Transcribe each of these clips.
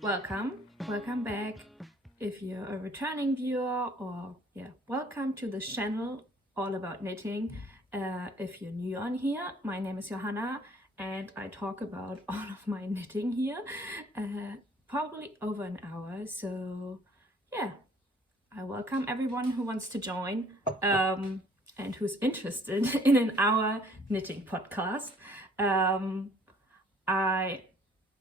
Welcome back if you're a returning viewer, or welcome to the channel all about knitting. If you're new on here, my name is Johanna and I talk about all of my knitting here, probably over an hour. So yeah, I welcome everyone who wants to join and who's interested in an hour knitting podcast. I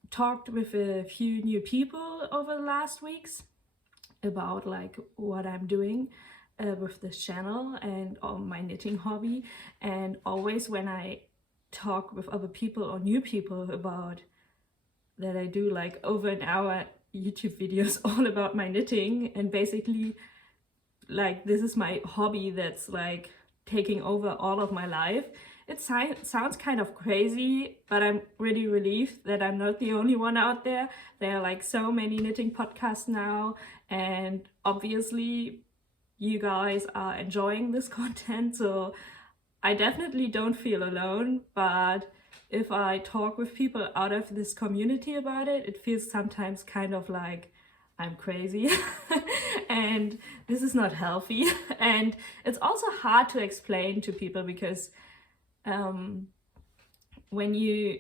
talked with a few new people over the last weeks about like what I'm doing with this channel and on my knitting hobby. And always when I talk with other people or new people about that, I do like over an hour YouTube videos all about my knitting, and basically like this is my hobby that's like taking over all of my life. It sounds kind of crazy, but I'm really relieved that I'm not the only one out there. There are like so many knitting podcasts now, and obviously you guys are enjoying this content, so I definitely don't feel alone. But if I talk with people out of this community about it, it feels sometimes kind of like I'm crazy and this is not healthy. And it's also hard to explain to people because when you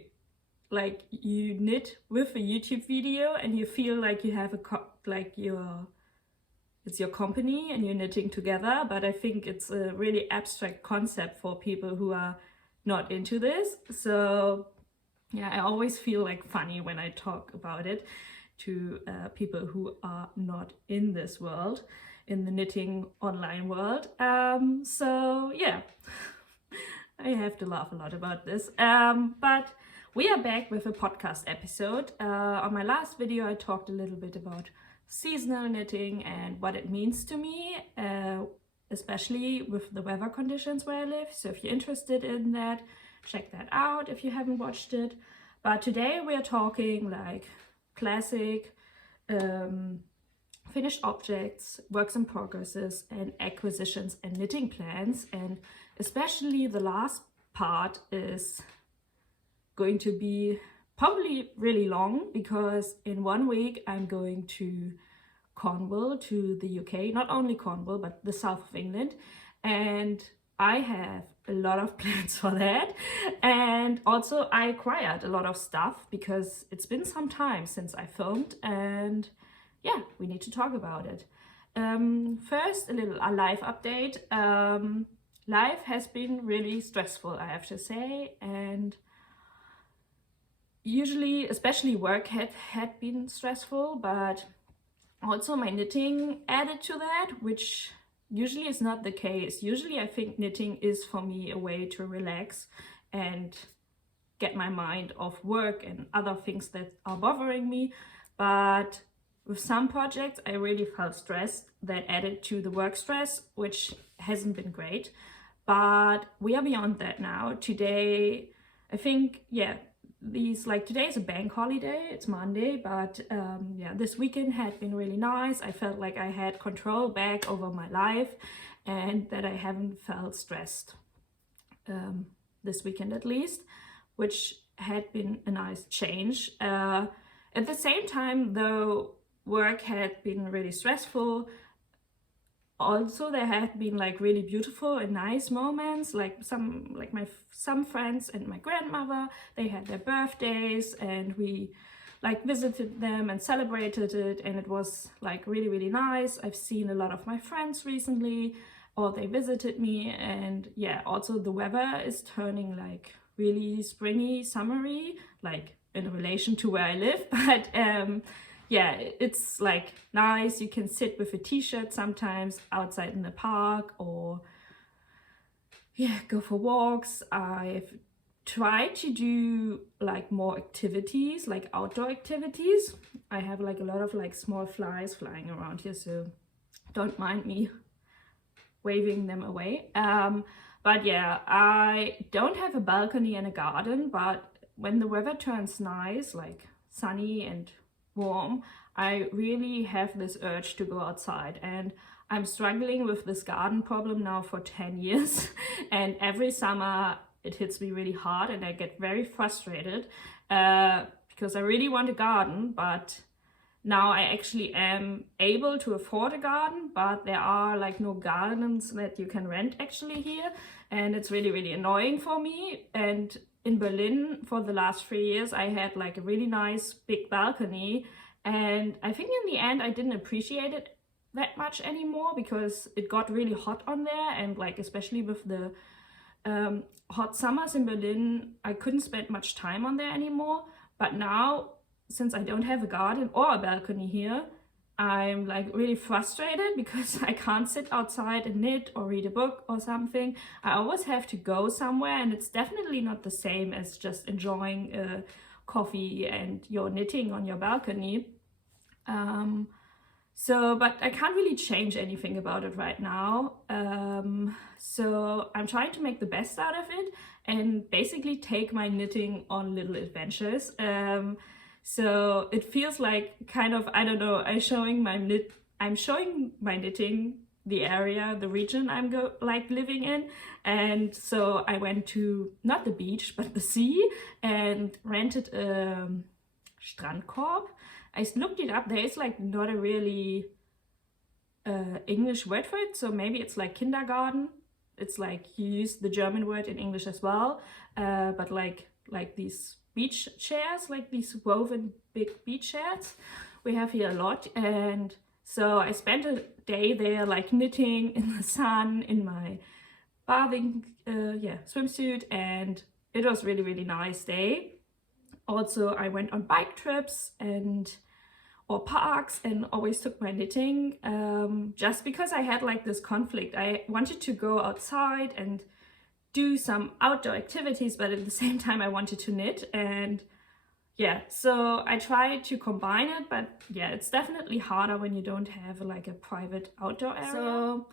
knit with a YouTube video and you feel like you have it's your company and you're knitting together, but I think it's a really abstract concept for people who are not into this. So yeah, I always feel like funny when I talk about it to people who are not in this world, in the knitting online world. So yeah, I have to laugh a lot about this. But we are back with a podcast episode. On my last video, I talked a little bit about seasonal knitting and what it means to me, especially with the weather conditions where I live. So if you're interested in that, check that out if you haven't watched it. But today we are talking like classic finished objects, works in progresses, and acquisitions and knitting plans. And especially the last part is going to be probably really long, because in 1 week I'm going to Cornwall, to the UK, not only Cornwall but the south of England, and I have a lot of plans for that. And also I acquired a lot of stuff because it's been some time since I filmed, and yeah, we need to talk about it. First, a life update. Life has been really stressful, I have to say, and usually, especially work had been stressful, but also my knitting added to that, which usually is not the case. Usually I think knitting is for me a way to relax and get my mind off work and other things that are bothering me. But with some projects I really felt stressed that added to the work stress, which hasn't been great. But we are beyond that now. Today, I think, today is a bank holiday, it's Monday, but this weekend had been really nice. I felt like I had control back over my life and that I haven't felt stressed this weekend at least, which had been a nice change. At the same time, though work had been really stressful, also there had been like really beautiful and nice moments, like some friends and my grandmother, they had their birthdays and we like visited them and celebrated it, and it was like really, really nice. I've seen a lot of my friends recently, or they visited me, and yeah, also the weather is turning like really springy, summery, like in relation to where I live, but yeah, it's like nice. You can sit with a t-shirt sometimes outside in the park, or yeah, go for walks. I've tried to do like more activities, like outdoor activities. I have like a lot of like small flies flying around here, so don't mind me waving them away. But yeah, I don't have a balcony and a garden, but when the weather turns nice, like sunny and warm, I really have this urge to go outside. And I'm struggling with this garden problem now for 10 years and every summer it hits me really hard and I get very frustrated because I really want a garden, but now I actually am able to afford a garden, but there are like no gardens that you can rent actually here, and it's really, really annoying for me. And in Berlin for the last 3 years I had like a really nice big balcony, and I think in the end I didn't appreciate it that much anymore because it got really hot on there, and like especially with the hot summers in Berlin I couldn't spend much time on there anymore. But now, since I don't have a garden or a balcony here, I'm like really frustrated because I can't sit outside and knit or read a book or something. I always have to go somewhere, and it's definitely not the same as just enjoying coffee and your knitting on your balcony. But I can't really change anything about it right now. So I'm trying to make the best out of it and basically take my knitting on little adventures. So it feels like kind of, I don't know, I'm showing my knitting the area, the region I'm living in. And so I went to not the beach but the sea and rented a strandkorb. I looked it up. There is like not a really English word for it, so maybe it's like kindergarten. It's like you use the German word in English as well, but like these beach chairs, like these woven big beach chairs we have here a lot. And so I spent a day there like knitting in the sun in my bathing swimsuit, and it was really, really nice day. Also I went on bike trips or parks and always took my knitting, just because I had like this conflict. I wanted to go outside and do some outdoor activities, but at the same time I wanted to knit. And yeah, so I tried to combine it, but yeah, it's definitely harder when you don't have like a private outdoor area. So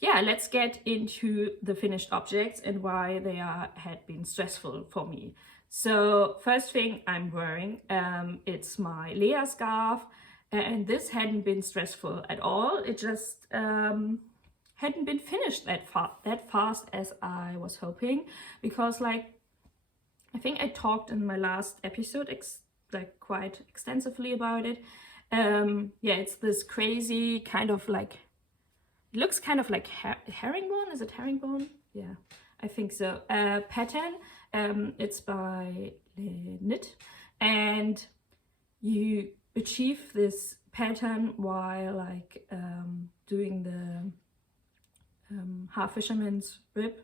yeah, let's get into the finished objects and why they had been stressful for me. So first thing I'm wearing, it's my Lea Scarf, and this hadn't been stressful at all. It just hadn't been finished that fast as I was hoping, because like I think I talked in my last episode quite extensively about it. Yeah, it's this crazy kind of like, it looks kind of like herringbone. Is it herringbone? Yeah, I think so. Pattern. It's by LeKnit, and you achieve this pattern while like doing the half fisherman's rib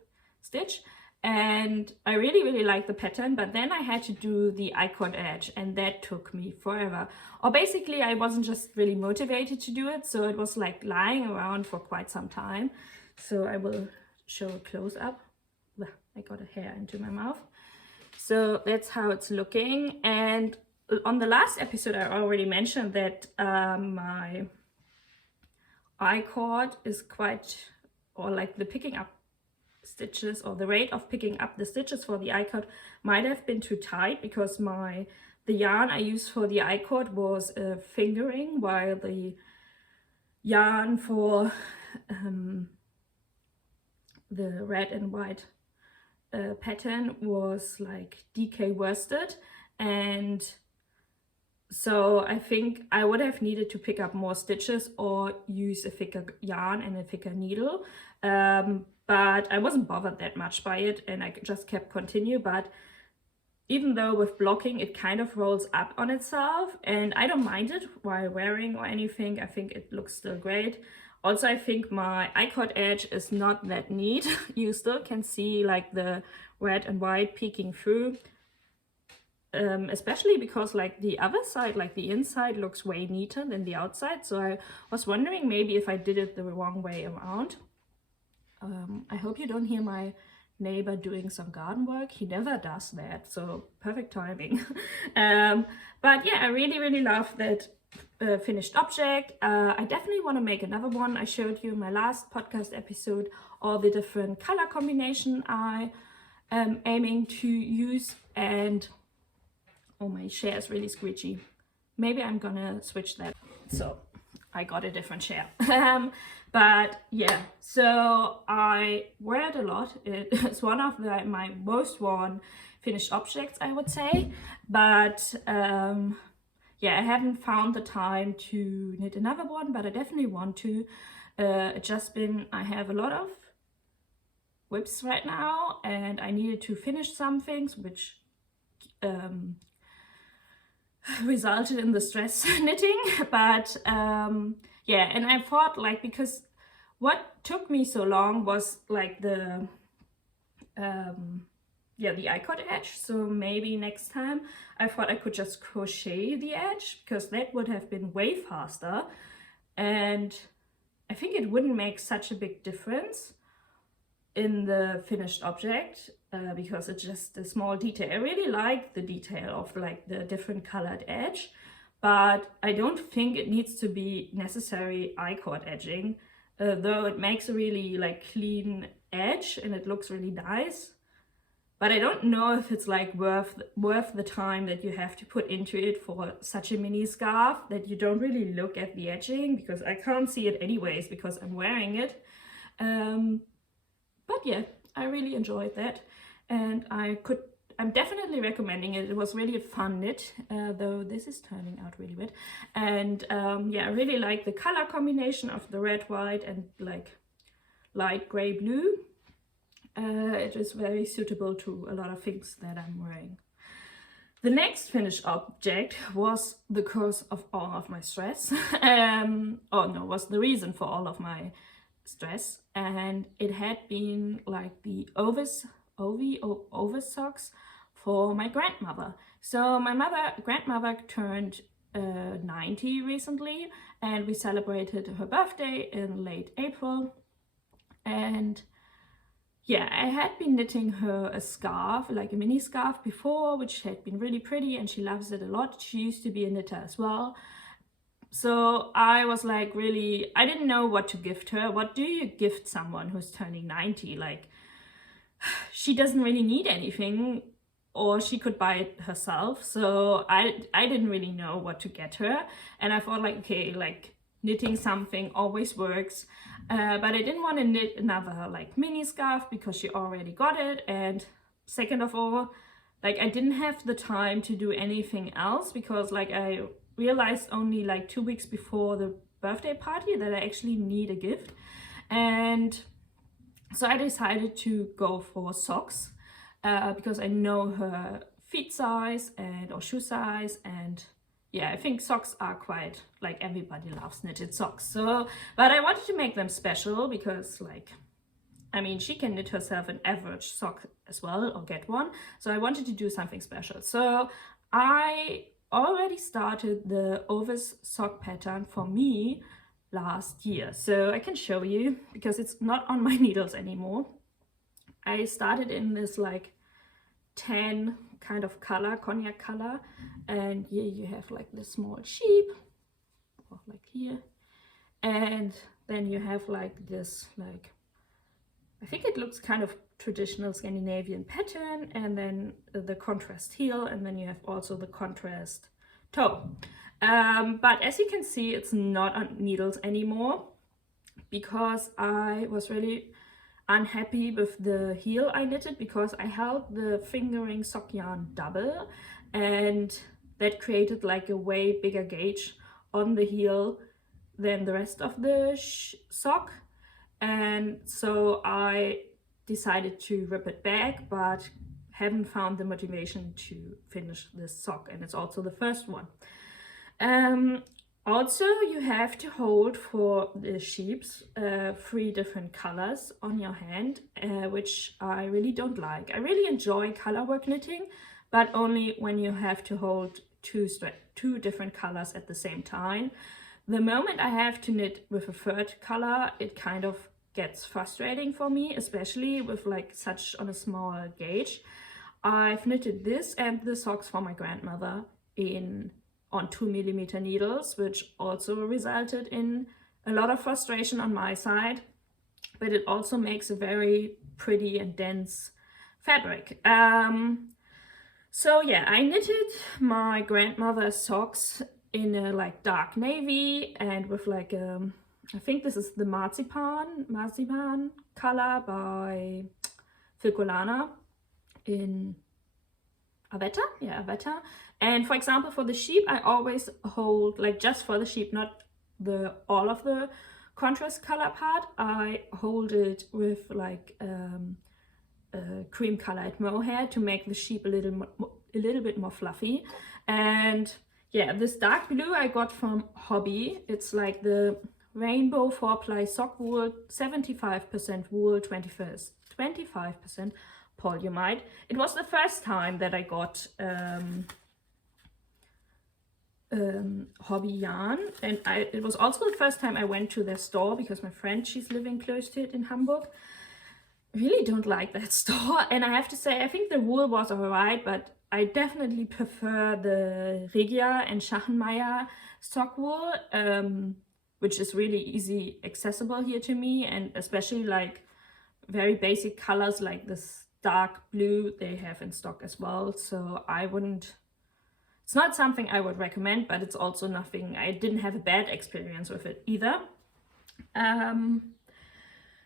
stitch. And I really, really like the pattern, but then I had to do the I-cord edge, and that took me forever. Or basically I wasn't just really motivated to do it, so it was like lying around for quite some time. So I will show a close up. I got a hair into my mouth. So that's how it's looking. And on the last episode I already mentioned that my I-cord is quite, or like the picking up stitches, or the rate of picking up the stitches for the I-cord might have been too tight, because the yarn I used for the I-cord was fingering, while the yarn for the red and white pattern was like DK worsted. And so I think I would have needed to pick up more stitches or use a thicker yarn and a thicker needle, but I wasn't bothered that much by it, and I just kept continue. But even though with blocking it kind of rolls up on itself, and I don't mind it while wearing or anything, I think it looks still great. Also, I think my I-cord edge is not that neat. You still can see like the red and white peeking through, especially because like the other side, like the inside, looks way neater than the outside. So I was wondering maybe if I did it the wrong way around. I hope you don't hear my neighbor doing some garden work. He never does that, so perfect timing. But yeah, I really, really love that finished object. I definitely want to make another one. I showed you in my last podcast episode all the different color combination I am aiming to use. And oh, my chair is really squeaky. Maybe I'm gonna switch that. So I got a different chair. But yeah, so I wear it a lot. It's one of my most worn finished objects, I would say. But yeah, I haven't found the time to knit another one, but I definitely want to. I have a lot of whips right now, and I needed to finish some things, which resulted in the stress knitting. But yeah, and I thought, like, because what took me so long was like the I-cut edge. So maybe next time I thought I could just crochet the edge, because that would have been way faster, and I think it wouldn't make such a big difference in the finished object, because it's just a small detail. I really like the detail of like the different colored edge, but I don't think it needs to be necessary I-cord edging, though it makes a really like clean edge and it looks really nice. But I don't know if it's like worth the time that you have to put into it for such a mini scarf that you don't really look at the edging, because I can't see it anyways because I'm wearing it. But yeah, I really enjoyed that, and I'm definitely recommending it. It was really a fun knit, though this is turning out really wet. And yeah, I really like the color combination of the red, white, and like light gray blue. It is very suitable to a lot of things that I'm wearing. The next finished object was the cause of all of my stress. Was the reason for all of my stress, and it had been like the Ovis socks for my grandmother. So my grandmother turned 90 recently, and we celebrated her birthday in late April. And yeah, I had been knitting her a scarf, like a mini scarf before, which had been really pretty, and she loves it a lot. She used to be a knitter as well. So I was like, really, I didn't know what to gift her. What do you gift someone who's turning 90? Like, she doesn't really need anything, or she could buy it herself. So I didn't really know what to get her. And I thought, like, okay, like knitting something always works. But I didn't want to knit another like mini scarf because she already got it. And second of all, like I didn't have the time to do anything else, because like I realized only like 2 weeks before the birthday party that I actually need a gift. And so I decided to go for socks, because I know her feet size or shoe size, and yeah, I think socks are quite, like, everybody loves knitted socks. So, but I wanted to make them special because, like, I mean, she can knit herself an average sock as well, or get one. So I wanted to do something special. So I already started the Ovis sock pattern for me last year. So I can show you, because it's not on my needles anymore. I started in this like tan kind of color, cognac color, and here you have like the small sheep, or like here, and then you have like this, like, I think it looks kind of traditional Scandinavian pattern, and then the contrast heel, and then you have also the contrast toe. But as you can see, it's not on needles anymore, because I was really unhappy with the heel I knitted, because I held the fingering sock yarn double, and that created like a way bigger gauge on the heel than the rest of the sock. And so I decided to rip it back, but haven't found the motivation to finish this sock, and it's also the first one. Also, you have to hold for the sheeps 3 different colors on your hand, which I really don't like. I really enjoy color work knitting, but only when you have to hold two different colors at the same time. The moment I have to knit with a third color, it kind of gets frustrating for me, especially with like such on a small gauge. I've knitted this and the socks for my grandmother on 2mm needles, which also resulted in a lot of frustration on my side, but it also makes a very pretty and dense fabric. So yeah, I knitted my grandmother's socks in a like dark navy, and with like I think this is the marzipan color by Filcolana in Arwetta, yeah, Arwetta. And for example, for the sheep, I always hold, like just for the sheep, not all of the contrast color part, I hold it with like cream colored mohair to make the sheep a little bit more fluffy. And yeah, this dark blue I got from Hobbii. It's like the Rainbow 4-ply sock wool, 75% wool, 25% polyamide. It was the first time that I got Hobbii yarn, and it was also the first time I went to their store, because my friend, she's living close to it in Hamburg. I really don't like that store, and I have to say I think the wool was alright, but I definitely prefer the Regia and Schachenmeier sock wool, which is really easy accessible here to me, and especially like very basic colors like this dark blue they have in stock as well. So I wouldn't, it's not something I would recommend, but it's also nothing, I didn't have a bad experience with it either.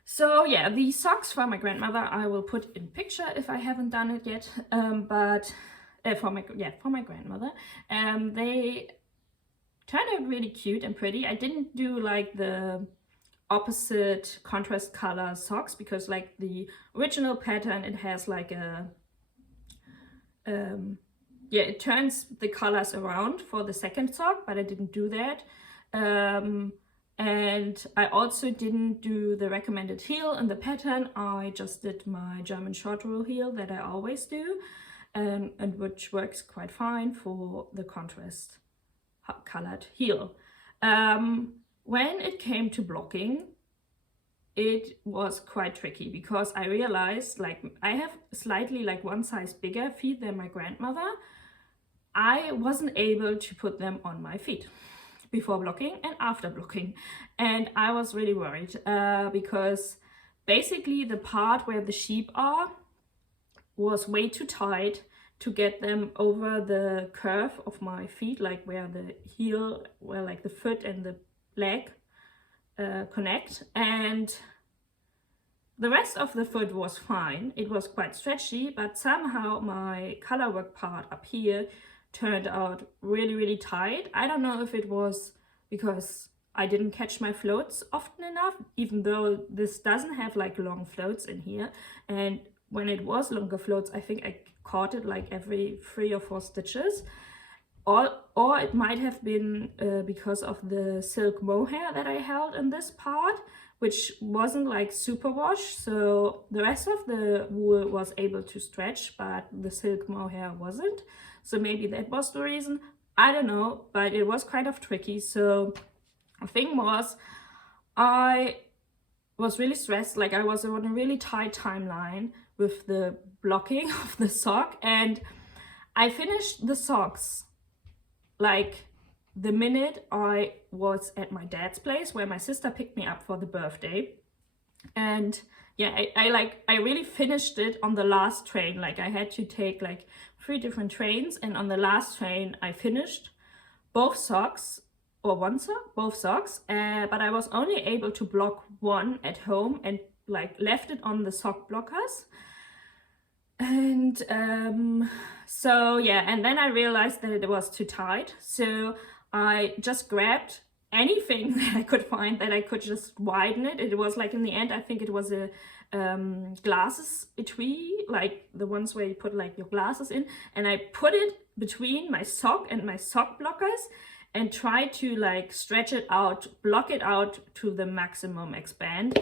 So yeah, the socks from my grandmother I will put in picture if I haven't done it yet, but for my grandmother, they turned out really cute and pretty. I didn't do like the opposite contrast color socks, because like the original pattern, it has like a yeah, it turns the colors around for the second sock, but I didn't do that. And I also didn't do the recommended heel in the pattern. I just did my German short row heel that I always do, and which works quite fine for the contrast colored heel. When it came to blocking, it was quite tricky, because I realized, like, I have slightly like one size bigger feet than my grandmother. I wasn't able to put them on my feet before blocking and after blocking, and I was really worried because basically the part where the sheep are was way too tight to get them over the curve of my feet, like where the heel, where like the foot and the leg connect, and the rest of the foot was fine. It was quite stretchy, but somehow my colorwork part up here turned out really tight. I don't know if it was because I didn't catch my floats often enough, even though this doesn't have like long floats in here, and when it was longer floats, I think I caught it like every 3 or 4 stitches. Or it might have been because of the silk mohair that I held in this part, which wasn't like super wash, so the rest of the wool was able to stretch, but the silk mohair wasn't. So maybe that was the reason, I don't know, but it was kind of tricky. So the thing was, I was really stressed, like I was on a really tight timeline with the blocking of the sock, and I finished the socks like the minute I was at my dad's place, where my sister picked me up for the birthday. And yeah, I really finished it on the last train. Like I had to take like 3 different trains, and on the last train I finished both socks, or one sock, both socks, but I was only able to block one at home and like left it on the sock blockers. And so yeah, and then I realized that it was too tight, so I just grabbed anything that I could find that I could just widen it. It was like, in the end, I think it was a glasses etui, like the ones where you put like your glasses in, and I put it between my sock and my sock blockers and tried to like stretch it out, block it out to the maximum expand.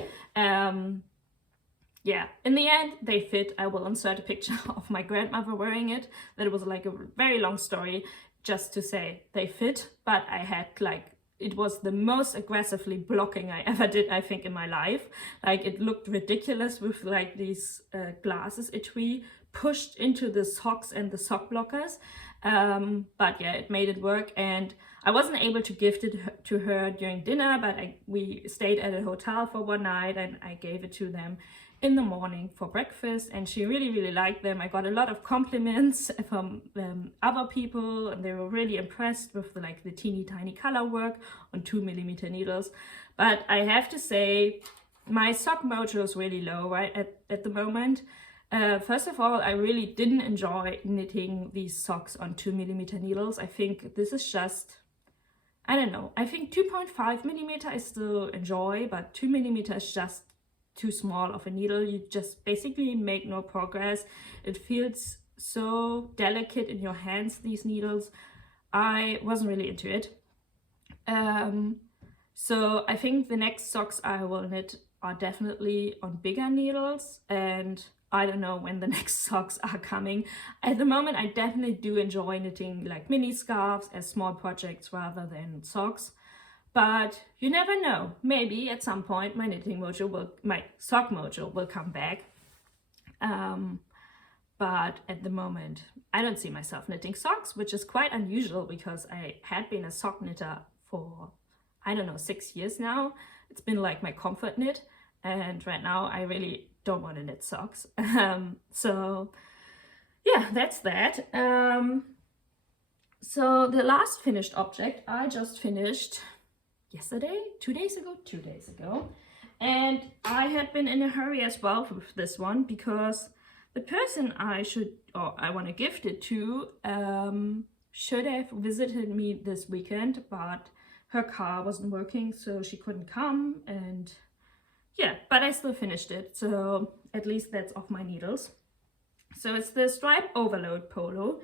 Yeah, in the end they fit. I will insert a picture of my grandmother wearing it. That was like a very long story just to say they fit, but I had like, it was the most aggressively blocking I ever did, I think, in my life. Like it looked ridiculous with like these glasses etui pushed into the socks and the sock blockers, but yeah, it made it work. And I wasn't able to gift it to her during dinner, but we stayed at a hotel for one night and I gave it to them in the morning for breakfast, and she really liked them. I got a lot of compliments from other people, and they were really impressed with the teeny tiny color work on 2mm needles. But I have to say, my sock mojo is really low right at the moment. First of all, I really didn't enjoy knitting these socks on 2mm needles. I think this is just, I don't know, I think 2.5mm I still enjoy, but 2mm is just too small of a needle. You just basically make no progress. It feels so delicate in your hands, these needles. I wasn't really into it. So I think the next socks I will knit are definitely on bigger needles, and I don't know when the next socks are coming. At the moment, I definitely do enjoy knitting like mini scarves as small projects rather than socks. But you never know. Maybe at some point my sock mojo will come back. But at the moment, I don't see myself knitting socks, which is quite unusual because I had been a sock knitter for, I don't know, 6 years now. It's been like my comfort knit, and right now I really don't want to knit socks. So yeah, that's that. So the last finished object I just finished yesterday, 2 days ago, and I had been in a hurry as well with this one because the person I want to gift it to should have visited me this weekend, but her car wasn't working, so she couldn't come, and yeah, but I still finished it, so at least that's off my needles. So it's the Stripe Overload Polo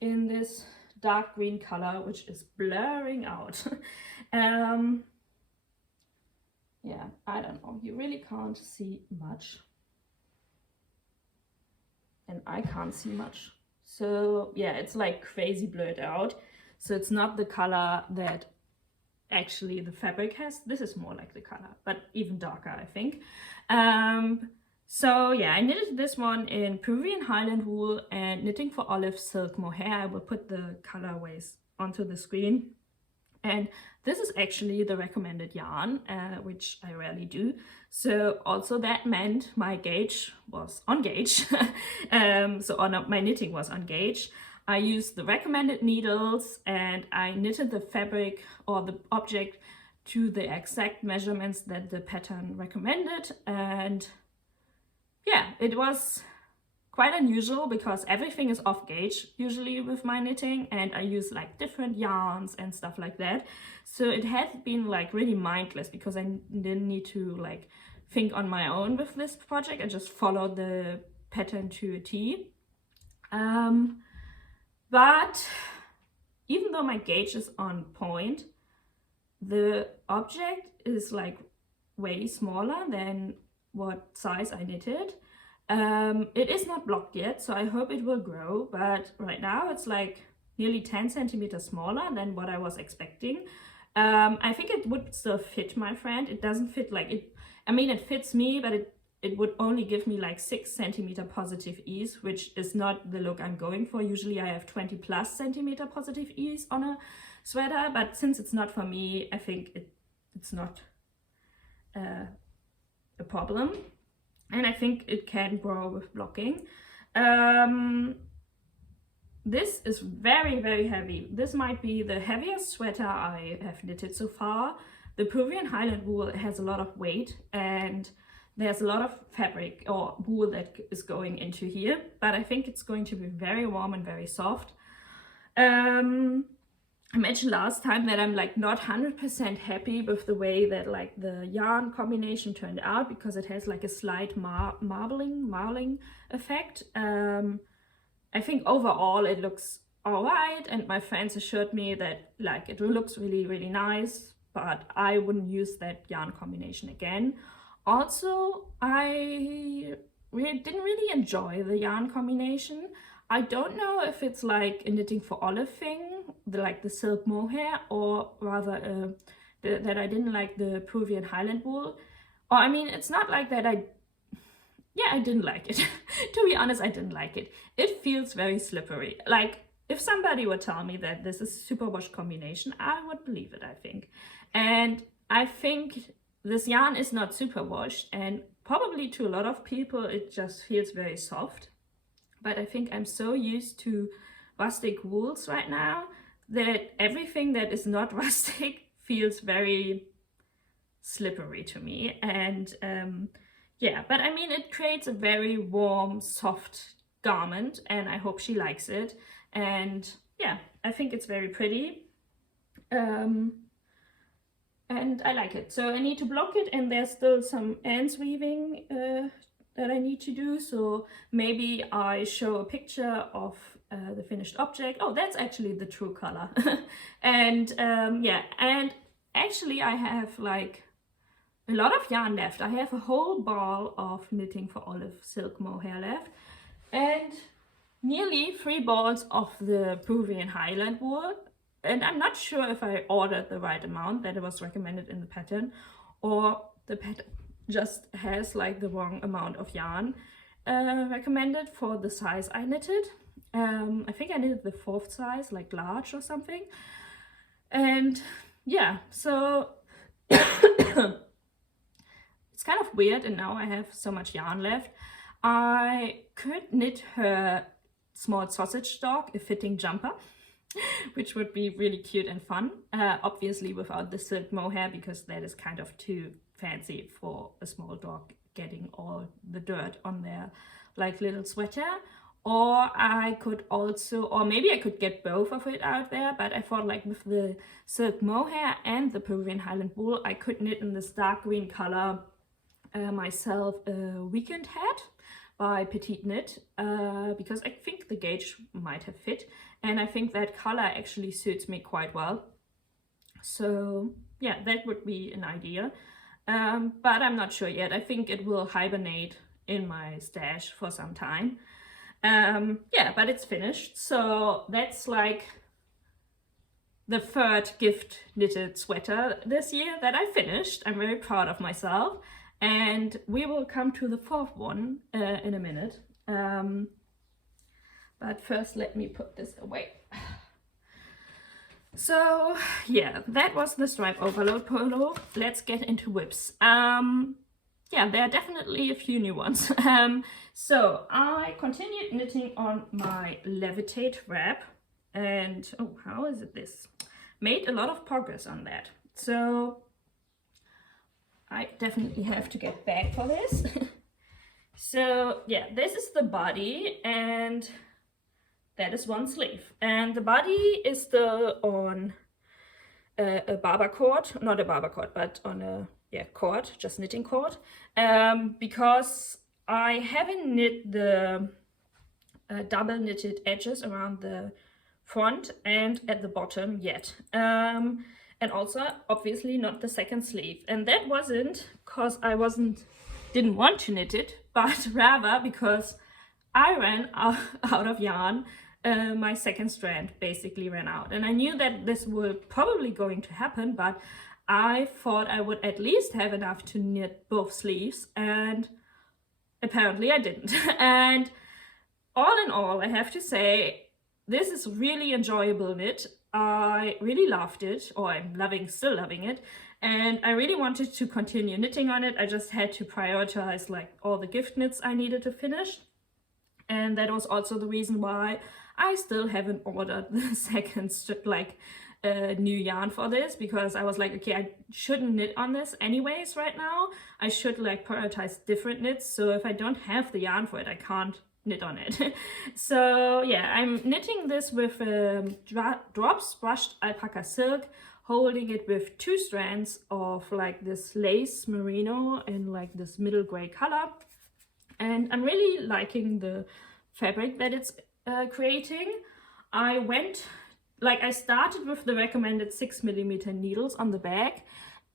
in this dark green color, which is blurring out. Yeah, I don't know, you really can't see much. And I can't see much. So yeah, it's like crazy blurred out. So it's not the color that actually the fabric has. This is more like the color, but even darker, I think. So yeah, I knitted this one in Peruvian Highland wool and Knitting for Olive Silk Mohair. I will put the colorways onto the screen. And this is actually the recommended yarn, which I rarely do. So also that meant my gauge was on gauge. My knitting was on gauge. I used the recommended needles and I knitted the fabric or the object to the exact measurements that the pattern recommended. And yeah, it was quite unusual because everything is off gauge usually with my knitting, and I use like different yarns and stuff like that. So it had been like really mindless because I didn't need to like think on my own with this project. I just followed the pattern to a T. But even though my gauge is on point, the object is like way smaller than what size I knitted. It is not blocked yet, so I hope it will grow, but right now it's like nearly 10 centimeters smaller than what I was expecting. I think it would still fit my friend. It doesn't fit like it, I mean it fits me, but it would only give me like 6 centimeter positive ease, which is not the look I'm going for. Usually I have 20 plus centimeter positive ease on a sweater, but since it's not for me, I think it's not a problem. And I think it can grow with blocking. This is very, very heavy. This might be the heaviest sweater I have knitted so far. The Peruvian Highland wool has a lot of weight and there's a lot of fabric or wool that is going into here, but I think it's going to be very warm and very soft. I mentioned last time that I'm like not 100% happy with the way that like the yarn combination turned out because it has like a slight marbling effect. I think overall it looks alright, and my friends assured me that like it looks really, really nice, but I wouldn't use that yarn combination again. Also, I didn't really enjoy the yarn combination. I don't know if it's like a Knitting for Olive thing, like the silk mohair, or rather that I didn't like the Peruvian Highland wool. Or I mean, it's not like that I didn't like it. To be honest, I didn't like it. It feels very slippery. Like if somebody would tell me that this is superwash combination, I would believe it, I think. And I think this yarn is not superwashed, and probably to a lot of people it just feels very soft. But I think I'm so used to rustic wools right now that everything that is not rustic feels very slippery to me. And yeah, but I mean, it creates a very warm, soft garment, and I hope she likes it. And yeah, I think it's very pretty. And I like it. So I need to block it, and there's still some ends weaving that I need to do. So maybe I show a picture of the finished object. Oh, that's actually the true color. And yeah, and actually I have like a lot of yarn left. I have a whole ball of knitting for Olive Silk Mohair left, and nearly 3 balls of the Peruvian Highland wool. And I'm not sure if I ordered the right amount that it was recommended in the pattern, or the pattern just has like the wrong amount of yarn recommended for the size I knitted. I think I knitted the 4th size, like large or something. And yeah, so it's kind of weird, and now I have so much yarn left. I could knit her small sausage dog a fitting jumper, which would be really cute and fun, obviously without the silk mohair, because that is kind of too fancy for a small dog getting all the dirt on their like little sweater. Or I could also, or maybe I could get both of it out there, but I thought like with the silk mohair and the Peruvian Highland wool, I could knit in this dark green color myself a weekend hat by Petite Knit, because I think the gauge might have fit, and I think that color actually suits me quite well. So yeah, that would be an idea, but I'm not sure yet. I think it will hibernate in my stash for some time. Yeah, but it's finished, so that's like the 3rd gift knitted sweater this year that I finished. I'm very proud of myself. And we will come to the 4th one in a minute. But first, let me put this away. So yeah, that was the stripe overload polo. Let's get into whips. Yeah, there are definitely a few new ones. So I continued knitting on my Levitate wrap, and oh, how is it this? Made a lot of progress on that. So I definitely have to get back for this. So yeah, this is the body, and that is one sleeve. And the body is still on a barber cord, not a barber cord, but on a cord, just knitting cord, because I haven't knit the double knitted edges around the front and at the bottom yet. And also obviously not the 2nd sleeve, and that wasn't because I didn't want to knit it, but rather because I ran out of yarn. My 2nd strand basically ran out, and I knew that this was probably going to happen, but I thought I would at least have enough to knit both sleeves, and apparently I didn't. And all in all, I have to say, this is really enjoyable knit. I really loved it, or I'm still loving it, and I really wanted to continue knitting on it. I just had to prioritize like all the gift knits I needed to finish, and that was also the reason why I still haven't ordered the 2nd new yarn for this, because I was like, okay, I shouldn't knit on this anyways right now. I should like prioritize different knits, so if I don't have the yarn for it, I can't knit on it. So yeah, I'm knitting this with drops Brushed Alpakka Silk, holding it with 2 strands of like this lace merino in like this middle gray color, and I'm really liking the fabric that it's creating. I started with the recommended 6mm needles on the back,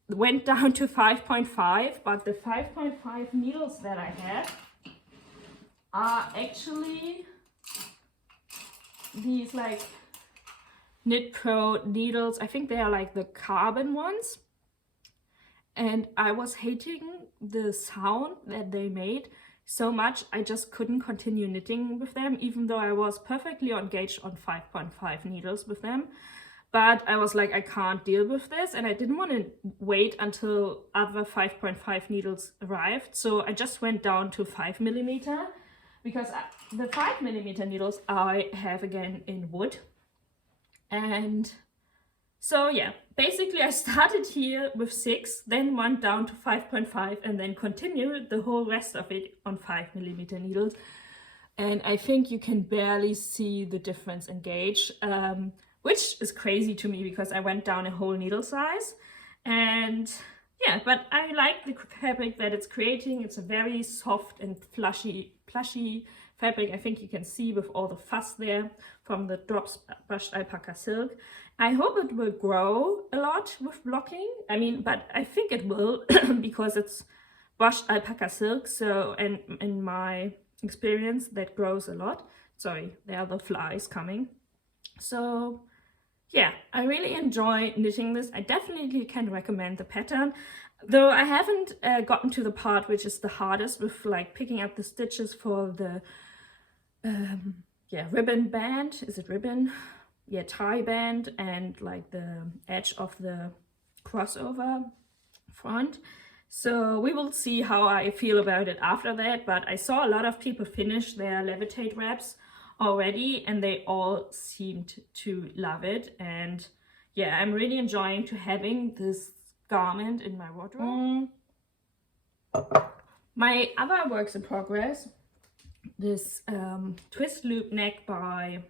went down to 5.5, but the 5.5 needles that I have are actually these like Knit Pro needles. I think they are like the carbon ones, and I was hating the sound that they made so much I just couldn't continue knitting with them, even though I was perfectly engaged on 5.5 needles with them. But I was like, I can't deal with this, and I didn't want to wait until other 5.5 needles arrived, so I just went down to 5mm, because the 5mm needles I have again in wood, and So yeah, basically I started here with 6, then went down to 5.5 and then continued the whole rest of it on 5mm needles. And I think you can barely see the difference in gauge, which is crazy to me because I went down a whole needle size. And yeah, but I like the fabric that it's creating. It's a very soft and plushy fabric. I think you can see with all the fuss there from the Brushed Alpakka Silk. I hope it will grow a lot with blocking. I mean, but I think it will because it's Brushed Alpakka Silk. So, and in my experience, that grows a lot. Sorry, there are the flies coming. So yeah, I really enjoy knitting this. I definitely can recommend the pattern, though I haven't gotten to the part which is the hardest with like picking up the stitches for the ribbon band. Is it ribbon? Yeah, tie band and like the edge of the crossover front. So we will see how I feel about it after that, but I saw a lot of people finish their Levitate wraps already and they all seemed to love it. And yeah, I'm really enjoying to having this garment in my wardrobe. My other works in progress, this twist loop neck by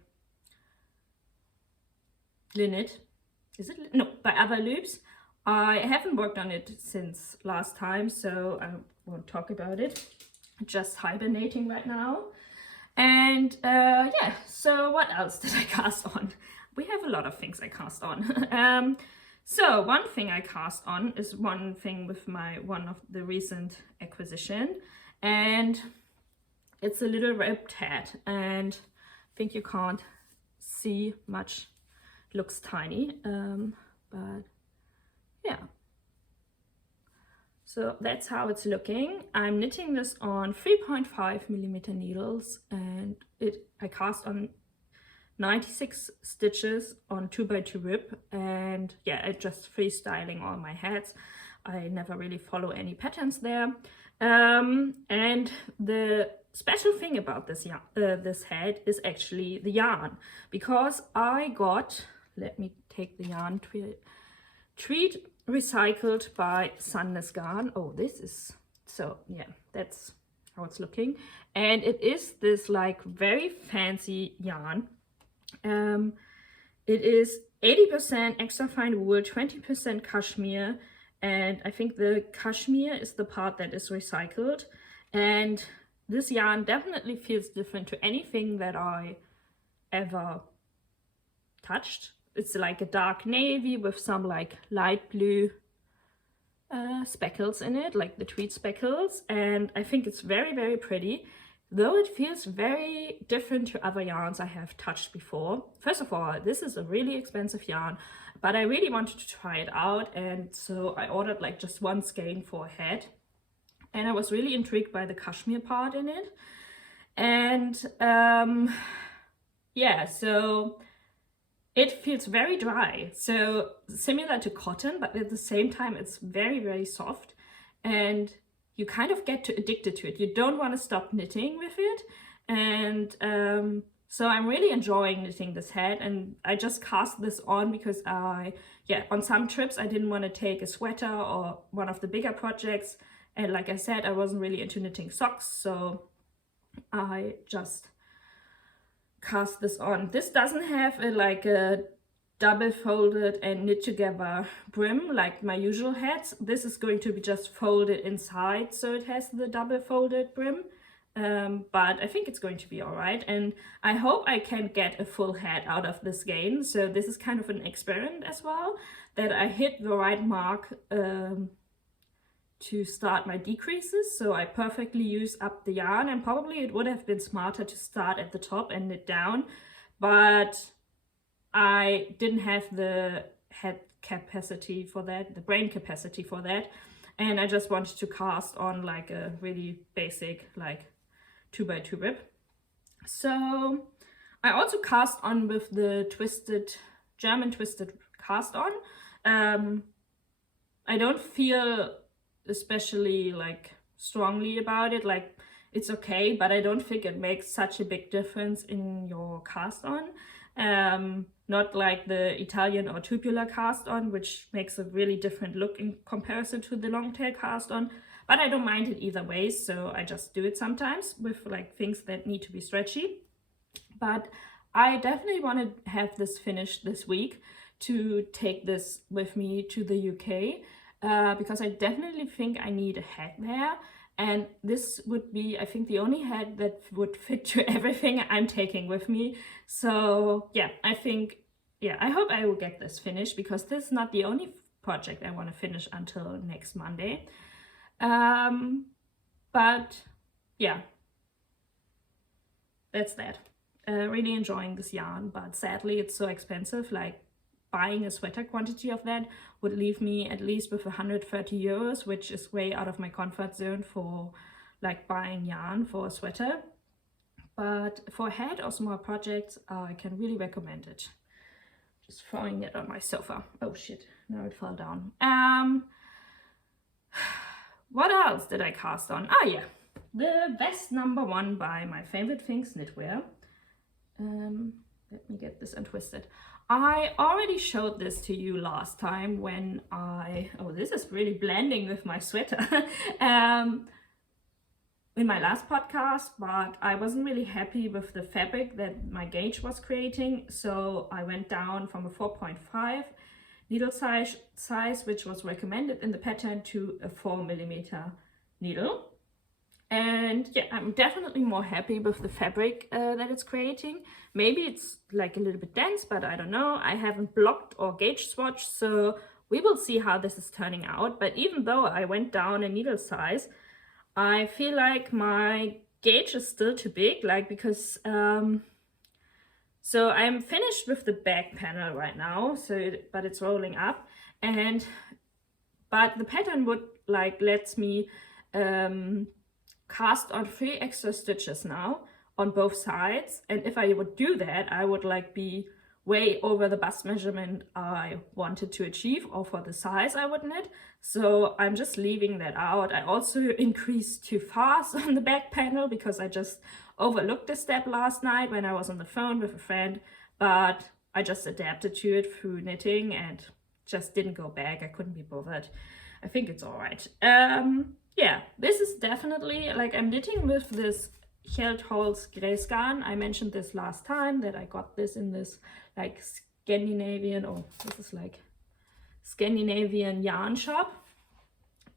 LeKnit. Is it? No, by Other Loops. I haven't worked on it since last time, so I won't talk about it. Just hibernating right now. And yeah, so what else did I cast on? We have a lot of things I cast on. So one thing I cast on is one thing with one of the recent acquisition, and it's a little ribbed hat, and I think you can't see much. It looks tiny, but yeah. So that's how it's looking. I'm knitting this on 3.5mm needles, and I cast on 96 stitches on 2x2 rib, and yeah, I just freestyling all my hats. I never really follow any patterns there. And the special thing about this hat is actually the yarn, because I got, let me take the yarn Tweed recycled by Sandnes Garn. Oh, this is, so yeah, that's how it's looking. And it is this like very fancy yarn. It is 80% extra fine wool, 20% cashmere, and I think the cashmere is the part that is recycled. And this yarn definitely feels different to anything that I ever touched. It's like a dark navy with some like light blue speckles in it, like the tweed speckles, and I think it's very, very pretty, though it feels very different to other yarns I have touched before. First of all, this is a really expensive yarn, but I really wanted to try it out, and so I ordered like just one skein for a hat, and I was really intrigued by the cashmere part in it. And yeah, so it feels very dry, so similar to cotton, but at the same time it's very, very soft, and you kind of get addicted to it. You don't want to stop knitting with it. And so I'm really enjoying knitting this hat, and I just cast this on because on some trips I didn't want to take a sweater or one of the bigger projects, and like I said, I wasn't really into knitting socks, so I just cast this on. This doesn't have a double folded and knit together brim like my usual hats. This is going to be just folded inside, so it has the double folded brim, but I think it's going to be all right, and I hope I can get a full hat out of this skein. So this is kind of an experiment as well, that I hit the right mark to start my decreases, so I perfectly use up the yarn, and probably it would have been smarter to start at the top and knit down, but I didn't have the head capacity for that, the brain capacity for that, and I just wanted to cast on like a really basic like 2x2 rib. So I also cast on with the German twisted cast on. I don't feel especially like strongly about it, like it's okay, but I don't think it makes such a big difference in your cast on. not like the Italian or tubular cast on, which makes a really different look in comparison to the long tail cast on. But I don't mind it either way, so I just do it sometimes with like things that need to be stretchy. But I definitely want to have this finished this week to take this with me to the UK, because I definitely think I need a hat there. And this would be, I think, the only hat that would fit to everything I'm taking with me. So yeah, I think, yeah, I hope I will get this finished, because this is not the only project I want to finish until next Monday. But yeah, that's that. Really enjoying this yarn, but sadly it's so expensive. Like buying a sweater quantity of that would leave me at least with 130 euros, which is way out of my comfort zone for like buying yarn for a sweater. But for a hat or small projects, I can really recommend it. Just throwing it on my sofa. Oh shit, now it fell down. What else did I cast on? Ah yeah, the vest number 1 by My Favorite Things Knitwear. Let me get this untwisted. I already showed this to you last time when oh, this is really blending with my sweater, in my last podcast, but I wasn't really happy with the fabric that my gauge was creating, so I went down from a 4.5 needle size, which was recommended in the pattern, to a 4mm needle. And yeah, I'm definitely more happy with the fabric that it's creating. Maybe it's like a little bit dense, but I don't know. I haven't blocked or gauge swatched, so we will see how this is turning out. But even though I went down a needle size, I feel like my gauge is still too big, like because so I'm finished with the back panel right now, but it's rolling up, but the pattern would like lets me cast on 3 extra stitches now on both sides, and if I would do that, I would like be way over the bust measurement I wanted to achieve, or for the size I would knit. So I'm just leaving that out. I also increased too fast on the back panel because I just overlooked the step last night when I was on the phone with a friend, but I just adapted to it through knitting and just didn't go back. I couldn't be bothered. I think it's all right. Yeah, this is definitely, like, I'm knitting with this Hjelholts Græsgarn. I mentioned this last time that I got this in this like Scandinavian, oh, this is like Scandinavian yarn shop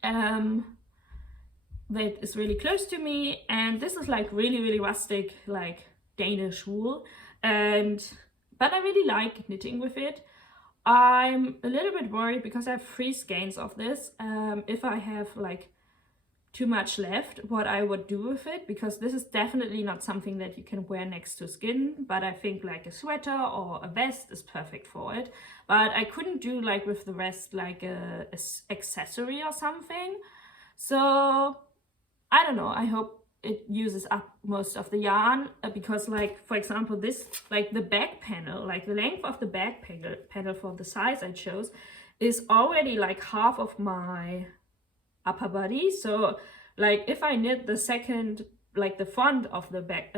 that is really close to me, and this is like really rustic, like Danish wool, but I really like knitting with it. I'm a little bit worried because I have 3 skeins of this. If I have like too much left, what I would do with it, because this is definitely not something that you can wear next to skin, but I think like a sweater or a vest is perfect for it. But I couldn't do like with the rest like a accessory or something. So I don't know, I hope it uses up most of the yarn, because like, for example, this, like the back panel, like the length of the back panel for the size I chose is already like half of my upper body. So like if I knit the second, like the front of the back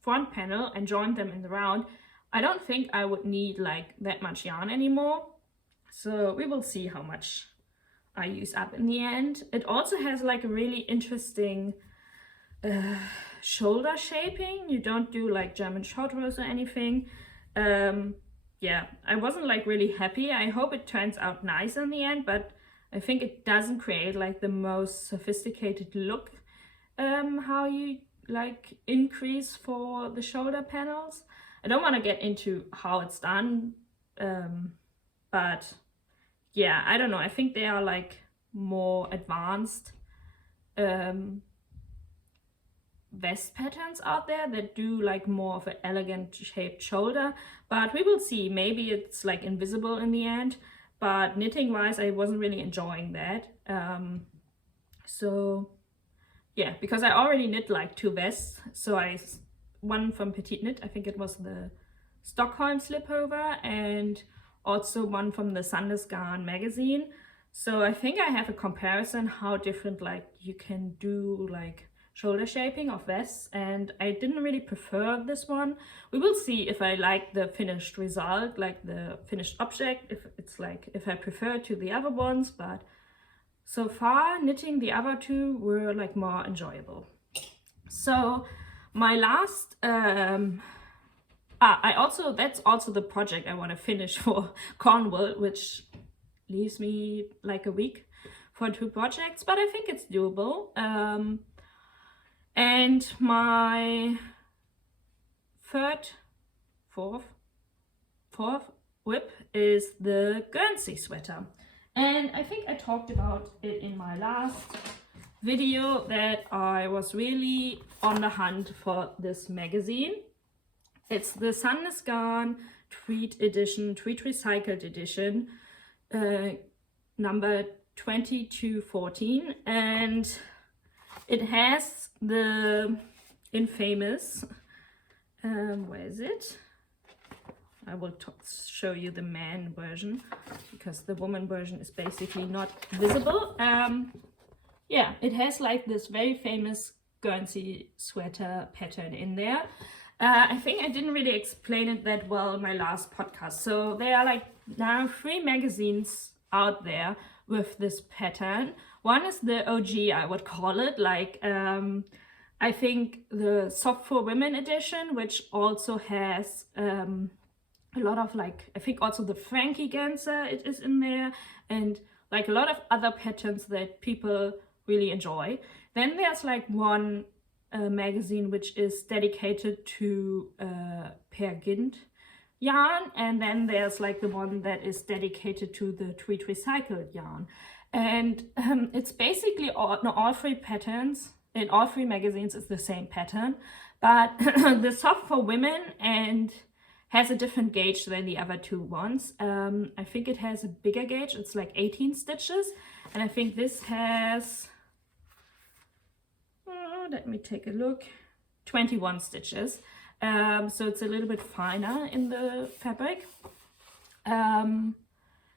front panel and join them in the round, I don't think I would need like that much yarn anymore. So we will see how much I use up in the end. It also has like a really interesting shoulder shaping. You don't do like German short rows or anything. Yeah, I wasn't like really happy. I hope it turns out nice in the end, but I think it doesn't create like the most sophisticated look, how you like increase for the shoulder panels. I don't want to get into how it's done, but yeah, I don't know. I think they are like more advanced vest patterns out there that do like more of an elegant shaped shoulder, but we will see. Maybe it's like invisible in the end. But knitting wise, I wasn't really enjoying that. So yeah, because I already knit like 2 vests. So one from Petite Knit, I think it was the Stockholm slipover, and also one from the Sandnes Garn magazine. So I think I have a comparison how different like you can do like shoulder shaping of vests, and I didn't really prefer this one. We will see if I like the finished result, like the finished object, if it's like, if I prefer to the other ones, but so far knitting the other two were like more enjoyable. So my last, that's also the project I want to finish for Cornwall, which leaves me like a week for 2 projects, but I think it's doable. And my fourth whip is the Guernsey sweater. And I think I talked about it in my last video that I was really on the hunt for this magazine. It's the Sandnes Garn Tweed edition, Tweed Recycled edition, number 2214, and it has the infamous, where is it? I will show you the man version because the woman version is basically not visible. Yeah, it has like this very famous Guernsey sweater pattern in there. I think I didn't really explain it that well in my last podcast. So there are like now 3 magazines out there with this pattern. One is the OG, I would call it, like I think the Soft for Women edition, which also has a lot of like, I think also the Frankie Genser, it is in there, and like a lot of other patterns that people really enjoy. Then there's like one magazine which is dedicated to Peer Gynt yarn, and then there's like the one that is dedicated to the Tweed Recycled yarn. And it's basically all 3 patterns in all 3 magazines is the same pattern, but the Soft for Women and has a different gauge than the other 2 ones. I think it has a bigger gauge, it's like 18 stitches, and I think this has, let me take a look, 21 stitches. So it's a little bit finer in the fabric.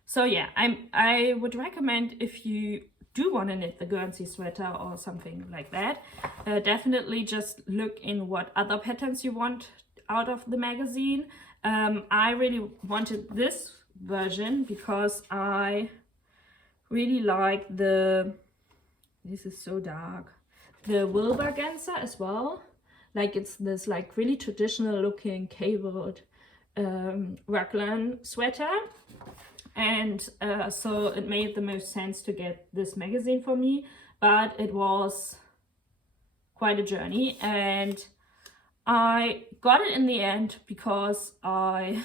So yeah, I would recommend, if you do want to knit the Guernsey sweater or something like that, definitely just look in what other patterns you want out of the magazine. I really wanted this version because I really like this is so dark, the Wilbur Genser as well. Like it's this like really traditional looking cabled raglan sweater, and so it made the most sense to get this magazine for me, but it was quite a journey, and I got it in the end because I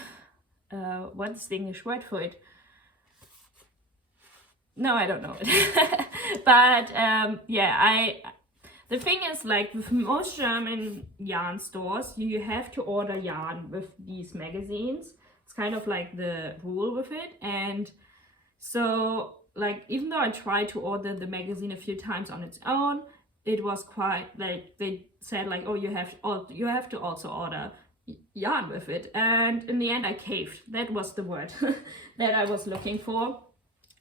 what's the English word for it? No, I don't know it. But yeah, the thing is, like with most German yarn stores, you have to order yarn with these magazines. It's kind of like the rule with it. And so like, even though I tried to order the magazine a few times on its own, it was quite like, they said like, oh, you have to also order yarn with it. And in the end I caved. That was the word that I was looking for,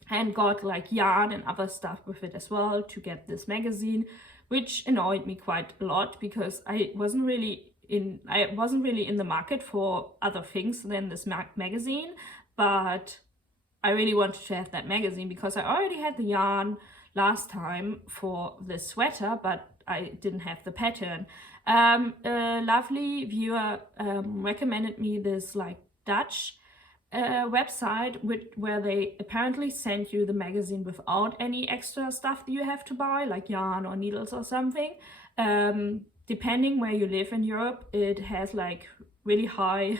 and got like yarn and other stuff with it as well to get this magazine, which annoyed me quite a lot because I wasn't really in the market for other things than this magazine, but I really wanted to have that magazine because I already had the yarn last time for this sweater, but I didn't have the pattern. A lovely viewer recommended me this like Dutch website where they apparently send you the magazine without any extra stuff that you have to buy, like yarn or needles or something. Depending where you live in Europe, it has like really high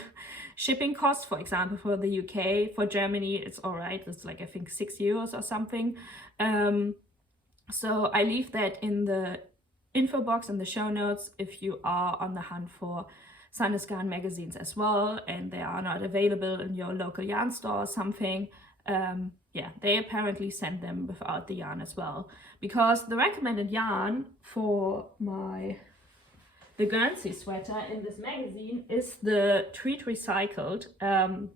shipping costs. For example, for the UK, for Germany, it's all right. It's like, I think, €6 or something. So I leave that in the info box in the show notes if you are on the hunt for Sandnes Garn magazines as well, and they are not available in your local yarn store or something. Yeah, they apparently send them without the yarn as well, because the recommended yarn for the Guernsey sweater in this magazine is the Tweed Recycled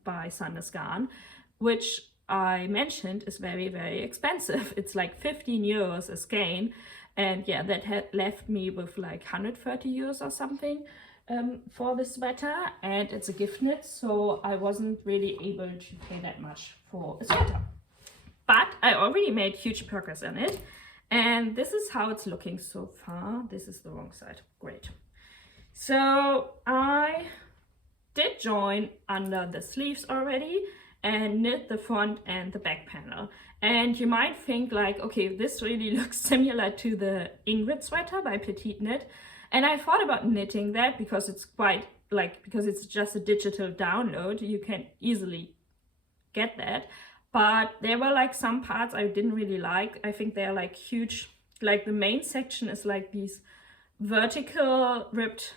by Sandnes Garn, which I mentioned is very, very expensive. It's like 15 euros a skein. And yeah, that had left me with like 130 euros or something for the sweater. And it's a gift knit, so I wasn't really able to pay that much for a sweater. But I already made huge progress on it. And this is how it's looking so far. This is the wrong side. Great. So I did join under the sleeves already and knit the front and the back panel. And you might think like, okay, this really looks similar to the Ingrid sweater by Petite Knit. And I thought about knitting that because it's quite like, because it's just a digital download, you can easily get that. But there were like some parts I didn't really like. I think they're like huge, like the main section is like these vertical ripped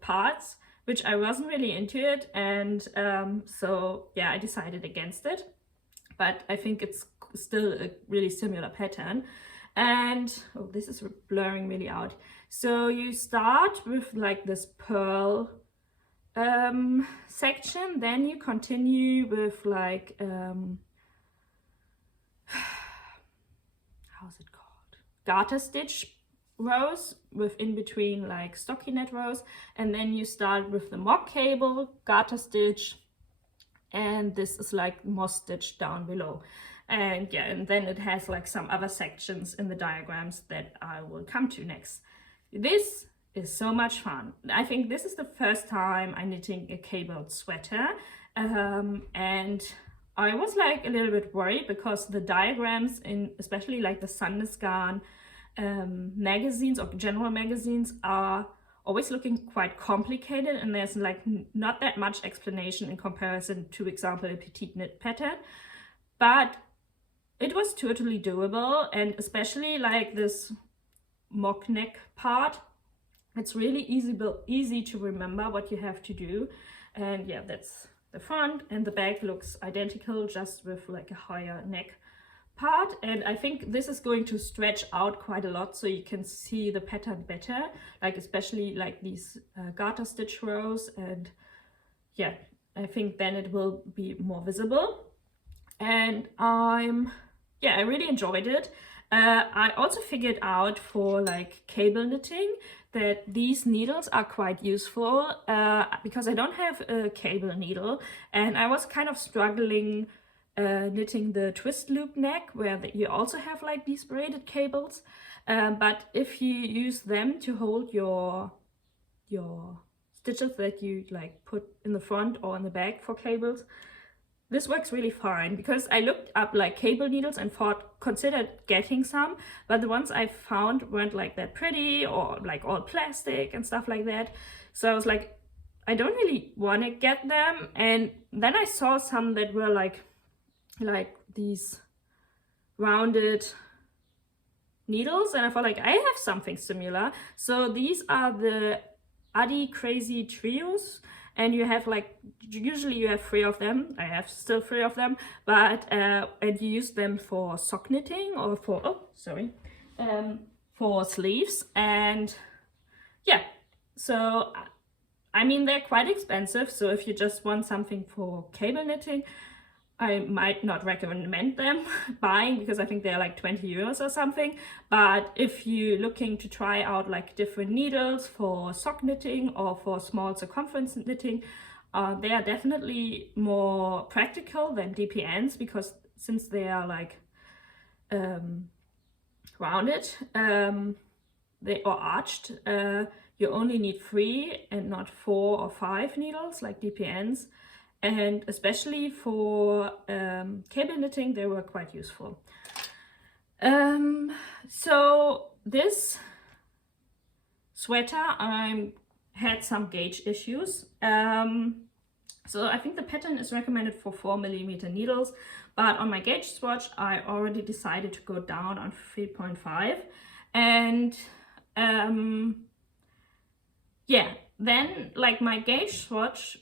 parts, which I wasn't really into it, and so yeah, I decided against it. But I think it's still a really similar pattern. And oh, this is blurring really out. So you start with like this pearl section, then you continue with like how's it called, garter stitch rows with in between like stockinette rows, and then you start with the mock cable garter stitch, and this is like moss stitch down below. And yeah, and then it has like some other sections in the diagrams that I will come to next. This is so much fun. I think this is the first time I'm knitting a cabled sweater, and I was like a little bit worried because the diagrams in especially like the Sandnes Garn magazines or general magazines are always looking quite complicated, and there's like not that much explanation in comparison to, example, a Petite Knit pattern. But it was totally doable, and especially like this mock neck part, it's really easy to remember what you have to do. And yeah, that's the front, and the back looks identical, just with like a higher neck part. And I think this is going to stretch out quite a lot so you can see the pattern better, like especially like these garter stitch rows. And yeah, I think then it will be more visible. And I really enjoyed it. I also figured out for like cable knitting that these needles are quite useful because I don't have a cable needle, and I was kind of struggling knitting the twist loop neck where you also have like these braided cables, but if you use them to hold your stitches that you like put in the front or in the back for cables, this works really fine. Because I looked up like cable needles and considered getting some, but the ones I found weren't like that pretty, or like all plastic and stuff like that. So I was like, I don't really want to get them. And then I saw some that were like these rounded needles, and I felt like I have something similar. So these are the Addi Crazy Trios, and you have like, usually you have 3 of them. I have still 3 of them, but and you use them for sock knitting or for for sleeves. And yeah, so I mean, they're quite expensive, so if you just want something for cable knitting, I might not recommend them buying, because I think they're like 20 euros or something. But if you're looking to try out like different needles for sock knitting or for small circumference knitting, they are definitely more practical than DPNs, because since they are like rounded they are arched, you only need 3 and not 4 or 5 needles like DPNs. And especially for cable knitting, they were quite useful. So this sweater, I had some gauge issues. So I think the pattern is recommended for 4mm needles, but on my gauge swatch, I already decided to go down on 3.5. And yeah, then like my gauge swatch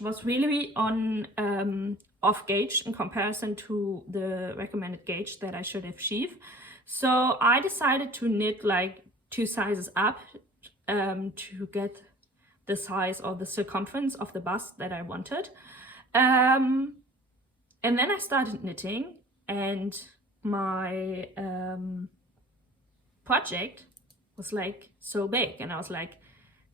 was really on off gauge in comparison to the recommended gauge that I should have sheave. So I decided to knit like 2 sizes up to get the size or the circumference of the bust that I wanted. And And then I started knitting, and my project was like so big, and I was like,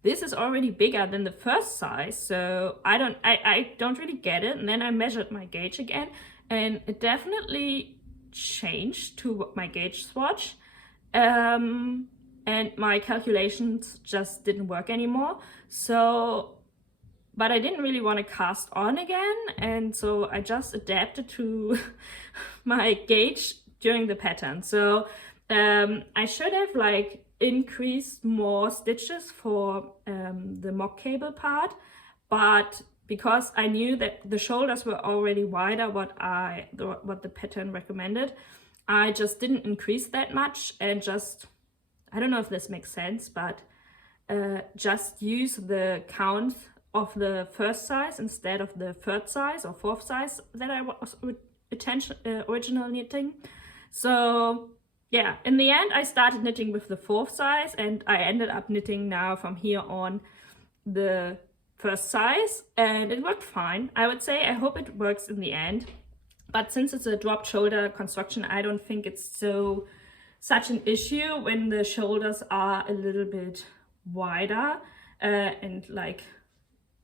this is already bigger than the first size, so I don't really get it. And then I measured my gauge again, and it definitely changed to my gauge swatch, and my calculations just didn't work anymore. So, but I didn't really want to cast on again, and so I just adapted to my gauge during the pattern. So I should have like increased more stitches for the mock cable part, but because I knew that the shoulders were already wider what the pattern recommended, I just didn't increase that much, and just, I don't know if this makes sense, but just use the count of the first size instead of the third size or fourth size that I was original knitting. So yeah, in the end I started knitting with the fourth size, and I ended up knitting now from here on the first size, and it worked fine, I would say. I hope it works in the end, but since it's a drop shoulder construction, I don't think it's such an issue when the shoulders are a little bit wider and like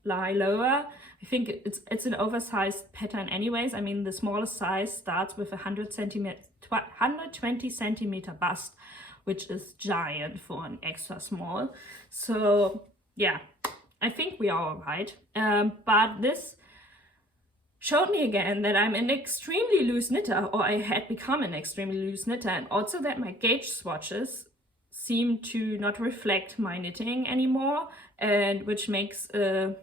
lie lower. I think it's an oversized pattern anyways. I mean, the smallest size starts with 120 centimeter bust, which is giant for an extra small. So yeah, I think we are all right. But this showed me again that I'm an extremely loose knitter, or I had become an extremely loose knitter, and also that my gauge swatches seem to not reflect my knitting anymore, and which makes a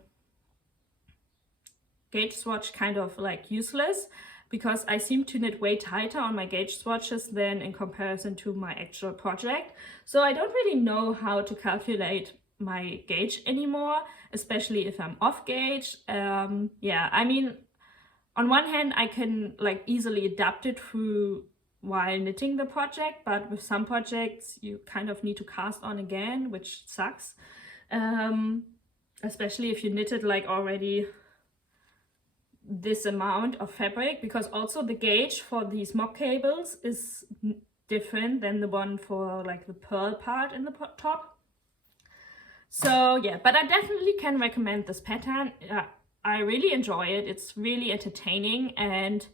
gauge swatch kind of like useless, because I seem to knit way tighter on my gauge swatches than in comparison to my actual project. So I don't really know how to calculate my gauge anymore, especially if I'm off gauge. Yeah, I mean, on one hand I can like easily adapt it through while knitting the project, but with some projects you kind of need to cast on again, which sucks, especially if you knitted like already this amount of fabric, because also the gauge for these mock cables is different than the one for like the pearl part in the top. So yeah, but I definitely can recommend this pattern. I really enjoy it. It's really entertaining, and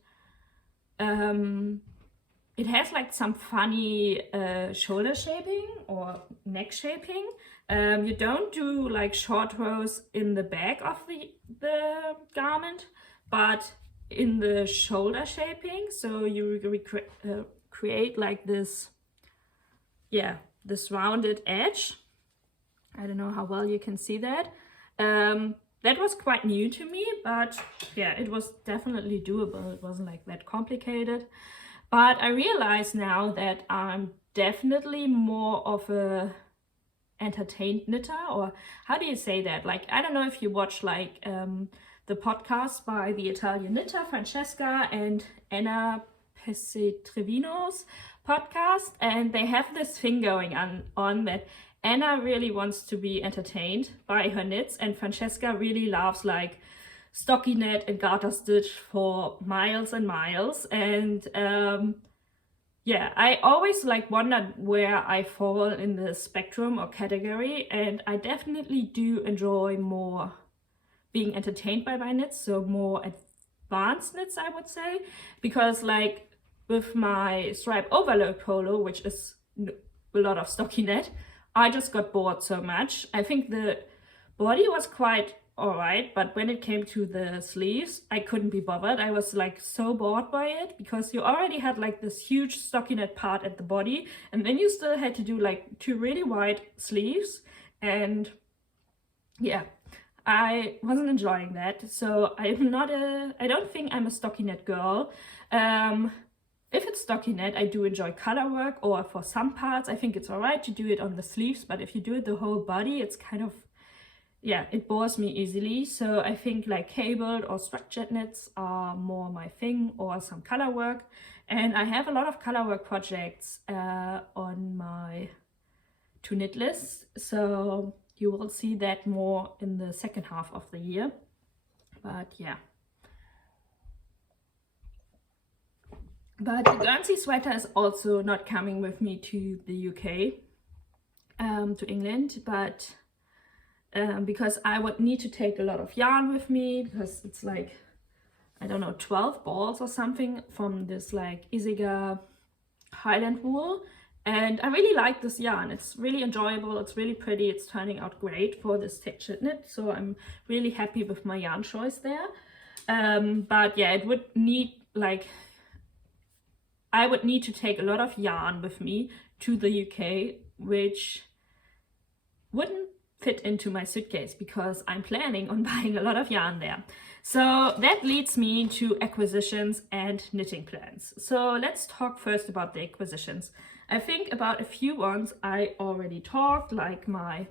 it has like some funny shoulder shaping or neck shaping. You don't do like short rows in the back of the garment, but in the shoulder shaping. So you create like this, yeah, this rounded edge. I don't know how well you can see that. That was quite new to me, but yeah, it was definitely doable. It wasn't like that complicated. But I realize now that I'm definitely more of a entertained knitter, or how do you say that? Like, I don't know if you watch like the podcast by the Italian knitter Francesca and Anna Pesetrevino's podcast, and they have this thing going on that Anna really wants to be entertained by her knits, and Francesca really loves like stockinette and garter stitch for miles and miles. And yeah, I always like wondered where I fall in the spectrum or category, and I definitely do enjoy more being entertained by my knits, so more advanced knits, I would say, because like with my stripe overload polo, which is a lot of stockinette, I just got bored so much. I think the body was quite alright, but when it came to the sleeves, I couldn't be bothered. I was like so bored by it, because you already had like this huge stockinette part at the body, and then you still had to do like 2 really wide sleeves, and yeah, I wasn't enjoying that. So I don't think I'm a stockinette girl. If it's stockinette, I do enjoy color work, or for some parts I think it's alright to do it on the sleeves, but if you do it the whole body, it's kind of, yeah, it bores me easily. So I think like cabled or structured knits are more my thing, or some color work. And I have a lot of color work projects on my to knit list, so you will see that more in the second half of the year. But yeah. But the Guernsey sweater is also not coming with me to the UK, to England, but because I would need to take a lot of yarn with me, because it's like, I don't know, 12 balls or something from this like Isager Highland wool. And I really like this yarn. It's really enjoyable, it's really pretty, it's turning out great for this textured knit, so I'm really happy with my yarn choice there. But yeah, it would need like, I would need to take a lot of yarn with me to the UK, which wouldn't fit into my suitcase because I'm planning on buying a lot of yarn there. So that leads me to acquisitions and knitting plans. So let's talk first about the acquisitions. I think about a few ones I already talked, like my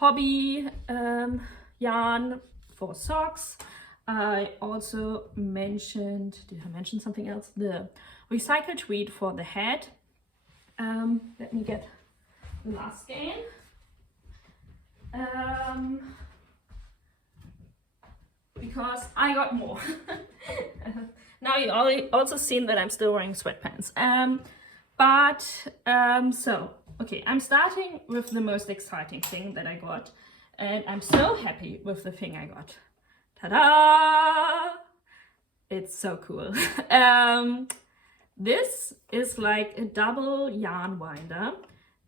Hobbii yarn for socks. I also mentioned, did I mention something else? The recycled tweed for the head. Let me get the last skein. Because I got more. Now you also seen that I'm still wearing sweatpants. So, okay, I'm starting with the most exciting thing that I got. And I'm so happy with the thing I got. Ta-da! It's so cool. This is like a double yarn winder,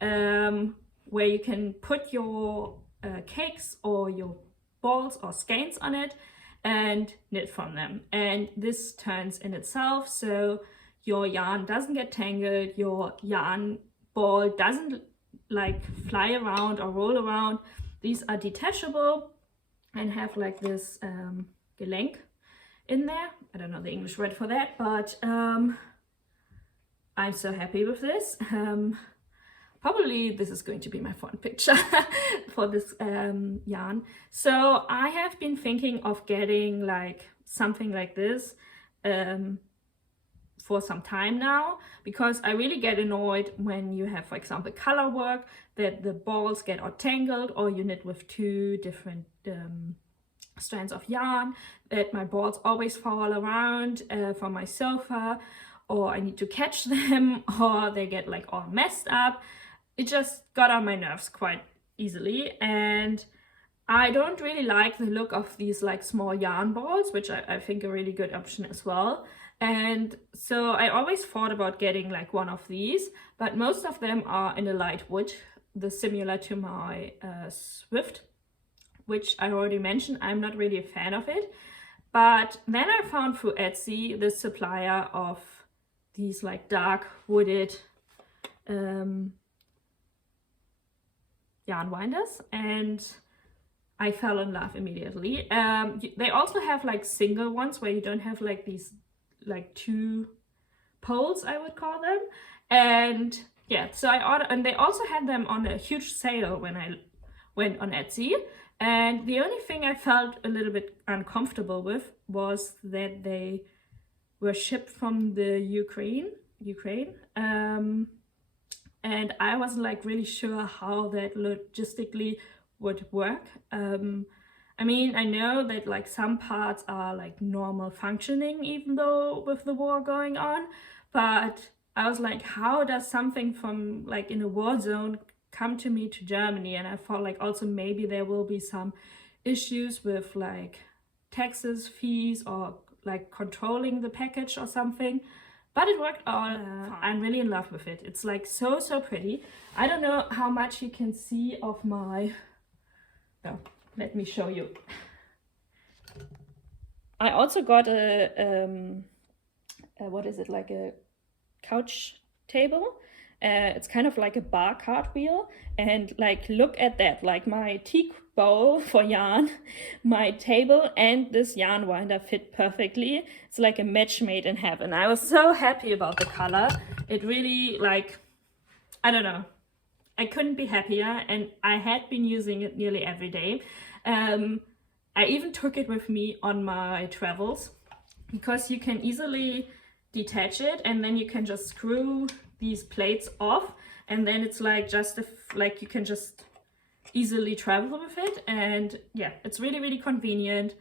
where you can put your cakes or your balls or skeins on it and knit from them. And this turns in itself, so your yarn doesn't get tangled, your yarn ball doesn't like fly around or roll around. These are detachable and have like this gelenk in there. I don't know the English word for that, but I'm so happy with this. Probably this is going to be my front picture for this yarn. So I have been thinking of getting like something like this for some time now, because I really get annoyed when you have, for example, color work, that the balls get all tangled, or you knit with two different strands of yarn, that my balls always fall around from my sofa, or I need to catch them, or they get like all messed up. It just got on my nerves quite easily, and I don't really like the look of these like small yarn balls, which I think a really good option as well. And so I always thought about getting like one of these, but most of them are in a light wood, similar to my Swift, which I already mentioned. I'm not really a fan of it. But then I found through Etsy the supplier of these like dark wooded yarn winders, and I fell in love immediately. They also have like single ones where you don't have like these like two poles, I would call them. And yeah, so I ordered, and they also had them on a huge sale when I went on Etsy. And the only thing I felt a little bit uncomfortable with was that they were shipped from the Ukraine. And I wasn't like really sure how that logistically would work. I mean, I know that like some parts are like normal functioning, even though with the war going on, but I was like, how does something from like in a war zone come to me to Germany? And I thought like also maybe there will be some issues with like taxes, fees, or like controlling the package or something. But it worked all. I'm really in love with it. It's like so pretty. I don't know how much you can see of my... No, let me show you. I also got a what is it, like a couch table. It's kind of like a bar cartwheel, and like look at that, like my teak bowl for yarn, my table, and this yarn winder fit perfectly. It's like a match made in heaven. I was so happy about the color. It really, like, I don't know, I couldn't be happier, and I had been using it nearly every day. I even took it with me on my travels, because you can easily detach it, and then you can just screw these plates off, and then it's like just like you can just easily travel with it. And yeah, it's really convenient.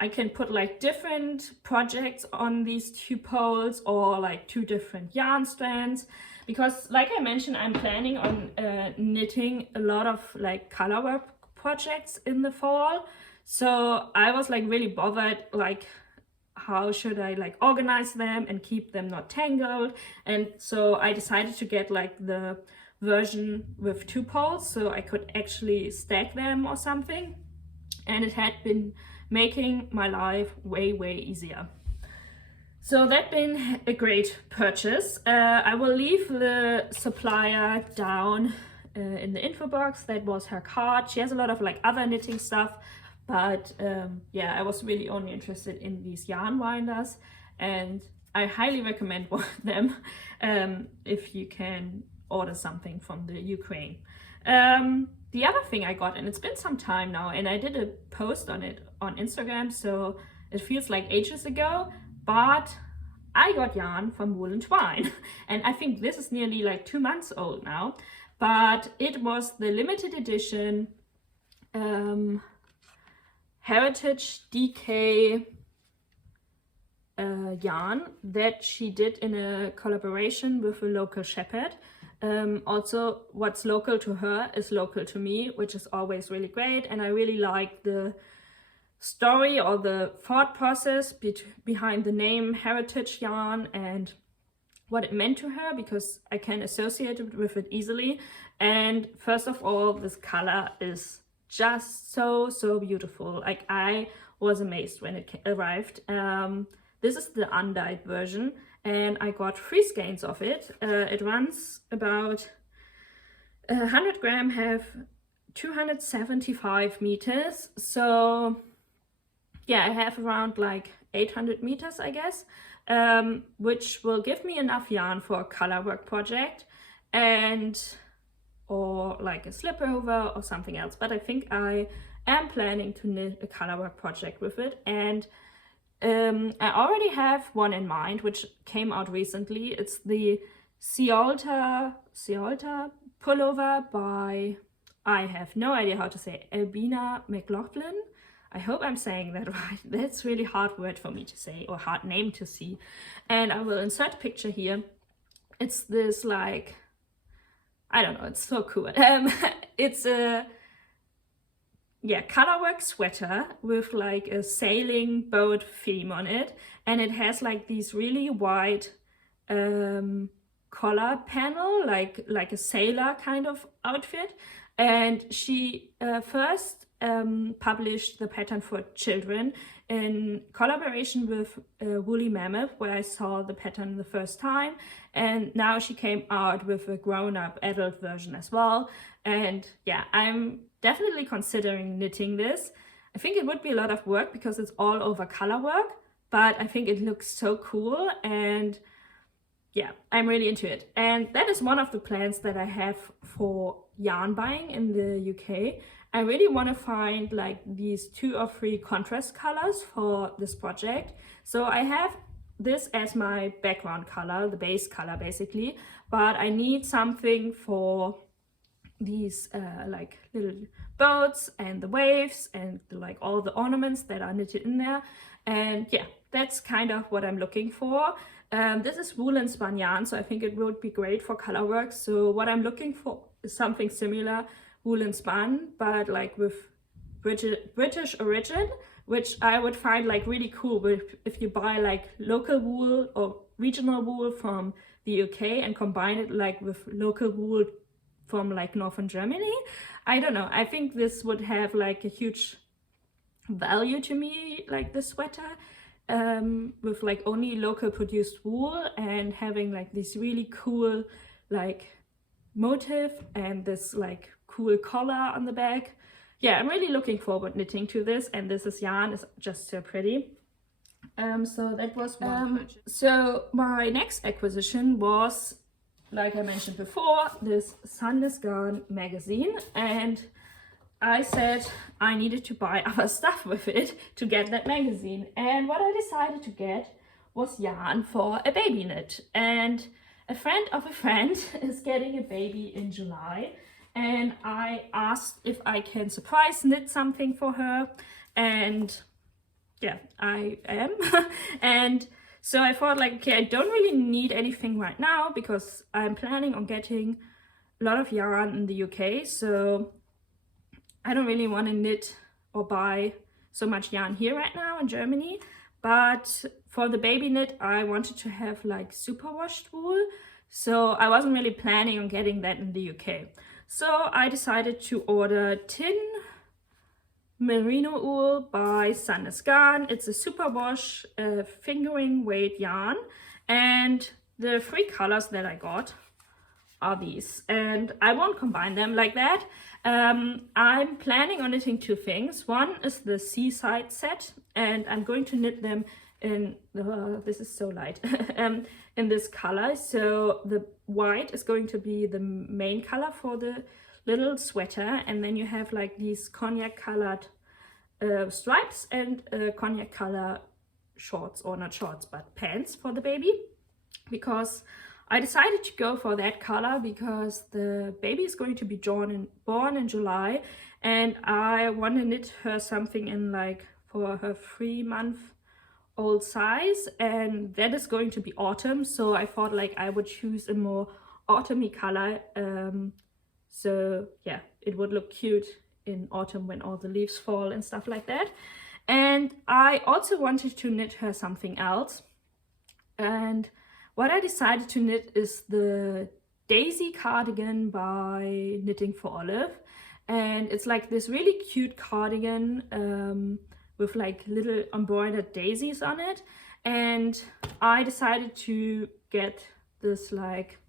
I can put like different projects on these 2 poles, or like 2 different yarn strands, because like I mentioned, I'm planning on knitting a lot of like color work projects in the fall. So I was like really bothered, like how should I like organize them and keep them not tangled. And so I decided to get like the version with 2 poles, so I could actually stack them or something, and it had been making my life way easier. So that's been a great purchase. I will leave the supplier down in the info box. That was her card. She has a lot of like other knitting stuff, but yeah, I was really only interested in these yarn winders, and I highly recommend one of them if you can order something from the Ukraine. The other thing I got, and it's been some time now, and I did a post on it on Instagram, so it feels like ages ago, but I got yarn from Wool and Twine, and I think this is nearly like 2 months old now, but it was the limited edition Heritage DK yarn that she did in a collaboration with a local shepherd. Also, what's local to her is local to me, which is always really great, and I really like the story or the thought process behind the name Heritage Yarn and what it meant to her, because I can associate it with it easily. And first of all, this color is just so beautiful. Like, I was amazed when it arrived. This is the undyed version, and I got 3 skeins of it. It runs about 100 gram, have 275 meters. So yeah, I have around like 800 meters, I guess, which will give me enough yarn for a color work project and or like a slip over or something else. But I think I am planning to knit a color work project with it, and I already have one in mind, which came out recently. It's the Cialta pullover by, I have no idea how to say, Albina McLaughlin. I hope I'm saying that right. That's really hard word for me to say, or hard name to see. And I will insert a picture here. It's this like, I don't know, it's so cool. It's a colorwork sweater with like a sailing boat theme on it, and it has like these really wide collar panel, like a sailor kind of outfit. And she first published the pattern for children in collaboration with Woolly Mammoth, where I saw the pattern the first time, and now she came out with a grown-up adult version as well. And yeah, I'm definitely considering knitting this. I think it would be a lot of work because it's all over color work, but I think it looks so cool, and yeah, I'm really into it. And that is one of the plans that I have for yarn buying in the UK. I really want to find like these 2 or 3 contrast colors for this project. So I have this as my background color, the base color basically, but I need something for these like little boats and the waves and like all the ornaments that are knitted in there. And yeah, that's kind of what I'm looking for. This is wool and spun yarn, so I think it would be great for color work. So what I'm looking for is something similar, wool and spun, but like with British origin, which I would find like really cool if you buy like local wool or regional wool from the UK and combine it like with local wool from like northern Germany. I don't know, I think this would have like a huge value to me, like this sweater, with like only local produced wool and having like this really cool like motif and this like cool collar on the back. Yeah, I'm really looking forward knitting to this, and this yarn is just so pretty. So that was one. So my next acquisition was, like I mentioned before, this Sandnes Garn magazine, and I said I needed to buy other stuff with it to get that magazine. And what I decided to get was yarn for a baby knit. And a friend of a friend is getting a baby in July, and I asked if I can surprise knit something for her. And yeah, I am. And so I thought like, okay, I don't really need anything right now because I'm planning on getting a lot of yarn in the UK, so I don't really want to knit or buy so much yarn here right now in Germany. But for the baby knit, I wanted to have like superwashed wool, so I wasn't really planning on getting that in the UK. So I decided to order tin merino wool by Sandnes Garn. It's a superwash fingering weight yarn, and the 3 colors that I got are these, and I won't combine them like that. I'm planning on knitting 2 things. One is the seaside set, and I'm going to knit them in this is so light in this color. So the white is going to be the main color for the little sweater, and then you have like these cognac colored stripes and cognac color shorts, or not shorts but pants for the baby, because I decided to go for that color because the baby is going to be born in July, and I want to knit her something in like for her 3-month-old size, and that is going to be autumn. So I thought like I would choose a more autumny color. So yeah, it would look cute in autumn when all the leaves fall and stuff like that. And I also wanted to knit her something else, and what I decided to knit is the Daisy cardigan by Knitting for Olive. And it's like this really cute cardigan with like little embroidered daisies on it. And I decided to get this like,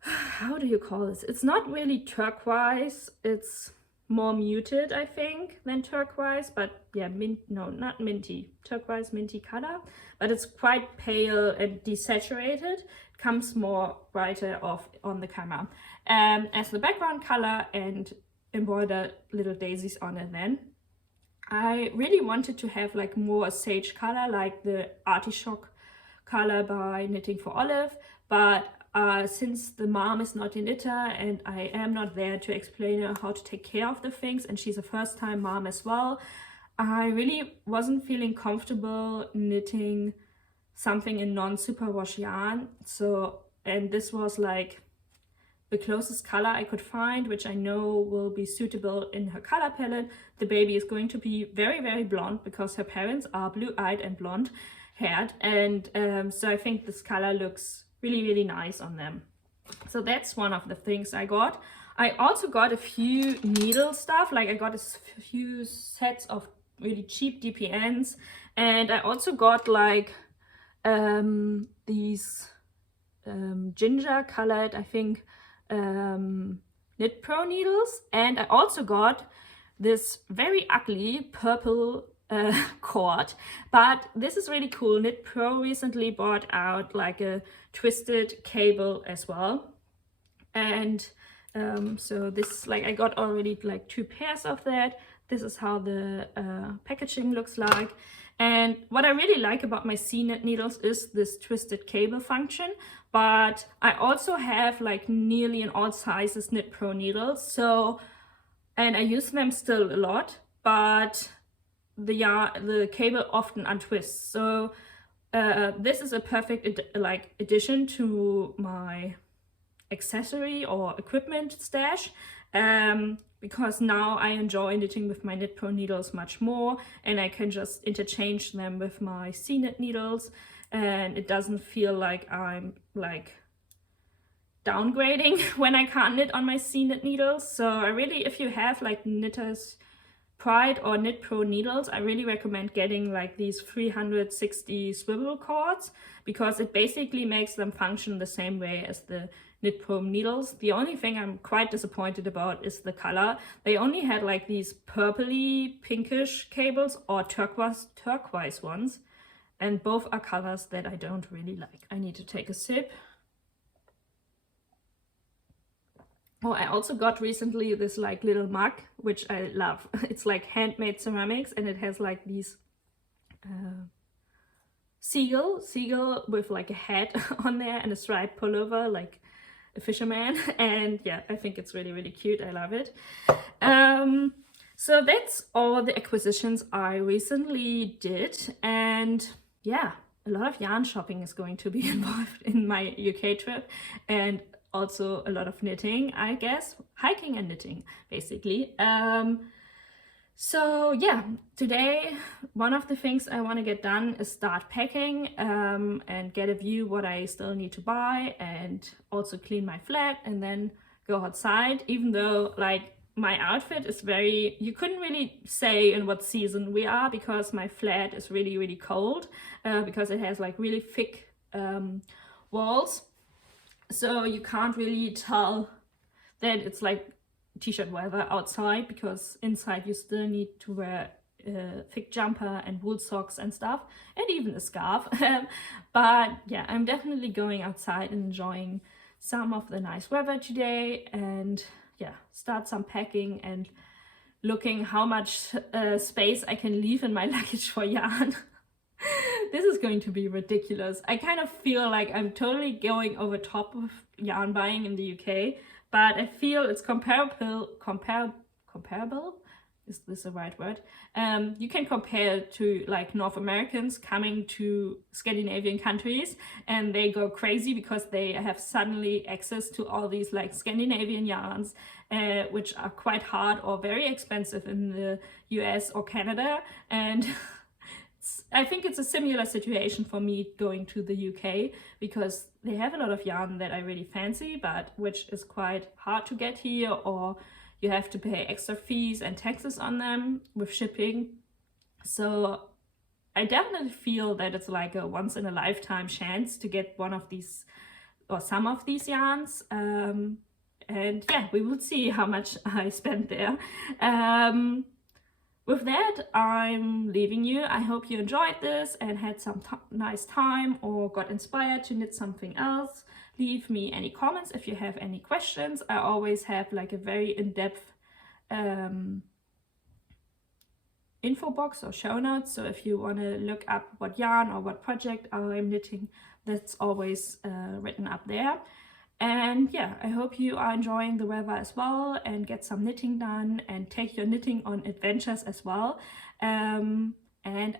how do you call this? It's not really turquoise, it's more muted, I think, than turquoise, but yeah, no, not minty, turquoise minty color, but it's quite pale and desaturated. It comes more brighter off on the camera as the background color, and embroidered little daisies on it. Then I really wanted to have like more a sage color, like the artichoke color by Knitting for Olive, but since the mom is not a knitter and I am not there to explain her how to take care of the things, and she's a first-time mom as well, I really wasn't feeling comfortable knitting something in non-superwash yarn. So, and this was like the closest color I could find, which I know will be suitable in her color palette. The baby is going to be very, very blonde because her parents are blue-eyed and blonde-haired, and so I think this color looks really, really nice on them. So that's one of the things I got. I also got a few needle stuff, like I got a few sets of really cheap DPNs, and I also got like these ginger colored, I think, Knit Pro needles, and I also got this very ugly purple cord, but this is really cool. Knit Pro recently bought out like a twisted cable as well, and so this, like, I got already like 2 pairs of that. This is how the packaging looks like. And what I really like about my C-knit needles is this twisted cable function, but I also have like nearly in all sizes Knit Pro needles, so, and I use them still a lot, but the cable often untwists. So this is a perfect addition to my accessory or equipment stash, because now I enjoy knitting with my Knit Pro needles much more, and I can just interchange them with my C-knit needles, and it doesn't feel like I'm like downgrading when I can't knit on my C-knit needles. So I really, if you have like Knitter's Pride or Knit Pro needles, I really recommend getting like these 360 swivel cords, because it basically makes them function the same way as the Knit Pro needles. The only thing I'm quite disappointed about is the color. They only had like these purpley pinkish cables or turquoise ones, and both are colors that I don't really like. I need to take a sip. Oh, I also got recently this like little mug, which I love. It's like handmade ceramics, and it has like these seagull with like a hat on there and a striped pullover, like a fisherman. And yeah, I think it's really, really cute. I love it. So that's all the acquisitions I recently did, and yeah, a lot of yarn shopping is going to be involved in my UK trip, and also a lot of knitting, I guess, hiking and knitting basically. So yeah, today one of the things I want to get done is start packing and get a view what I still need to buy, and also clean my flat and then go outside, even though like my outfit is very, you couldn't really say in what season we are, because my flat is really, really cold because it has like really thick walls. So you can't really tell that it's like t-shirt weather outside, because inside you still need to wear a thick jumper and wool socks and stuff, and even a scarf. But yeah, I'm definitely going outside and enjoying some of the nice weather today, and yeah, start some packing and looking how much space I can leave in my luggage for yarn. This is going to be ridiculous. I kind of feel like I'm totally going over top of yarn buying in the UK, but I feel it's comparable? Is this the right word? You can compare it to like North Americans coming to Scandinavian countries, and they go crazy because they have suddenly access to all these like Scandinavian yarns, which are quite hard or very expensive in the US or Canada. And I think it's a similar situation for me going to the UK, because they have a lot of yarn that I really fancy, but which is quite hard to get here, or you have to pay extra fees and taxes on them with shipping. So I definitely feel that it's like a once in a lifetime chance to get one of these or some of these yarns. And yeah, we will see how much I spent there. With that, I'm leaving you. I hope you enjoyed this and had some nice time, or got inspired to knit something else. Leave me any comments if you have any questions. I always have like a very in-depth info box or show notes. So if you want to look up what yarn or what project I'm knitting, that's always written up there. And yeah, I hope you are enjoying the weather as well, and get some knitting done and take your knitting on adventures as well. And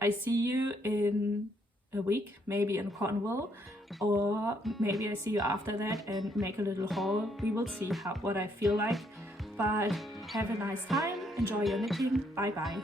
I see you in a week, maybe in Cornwall, or maybe I see you after that and make a little haul. We will see what I feel like. But have a nice time, enjoy your knitting, bye bye.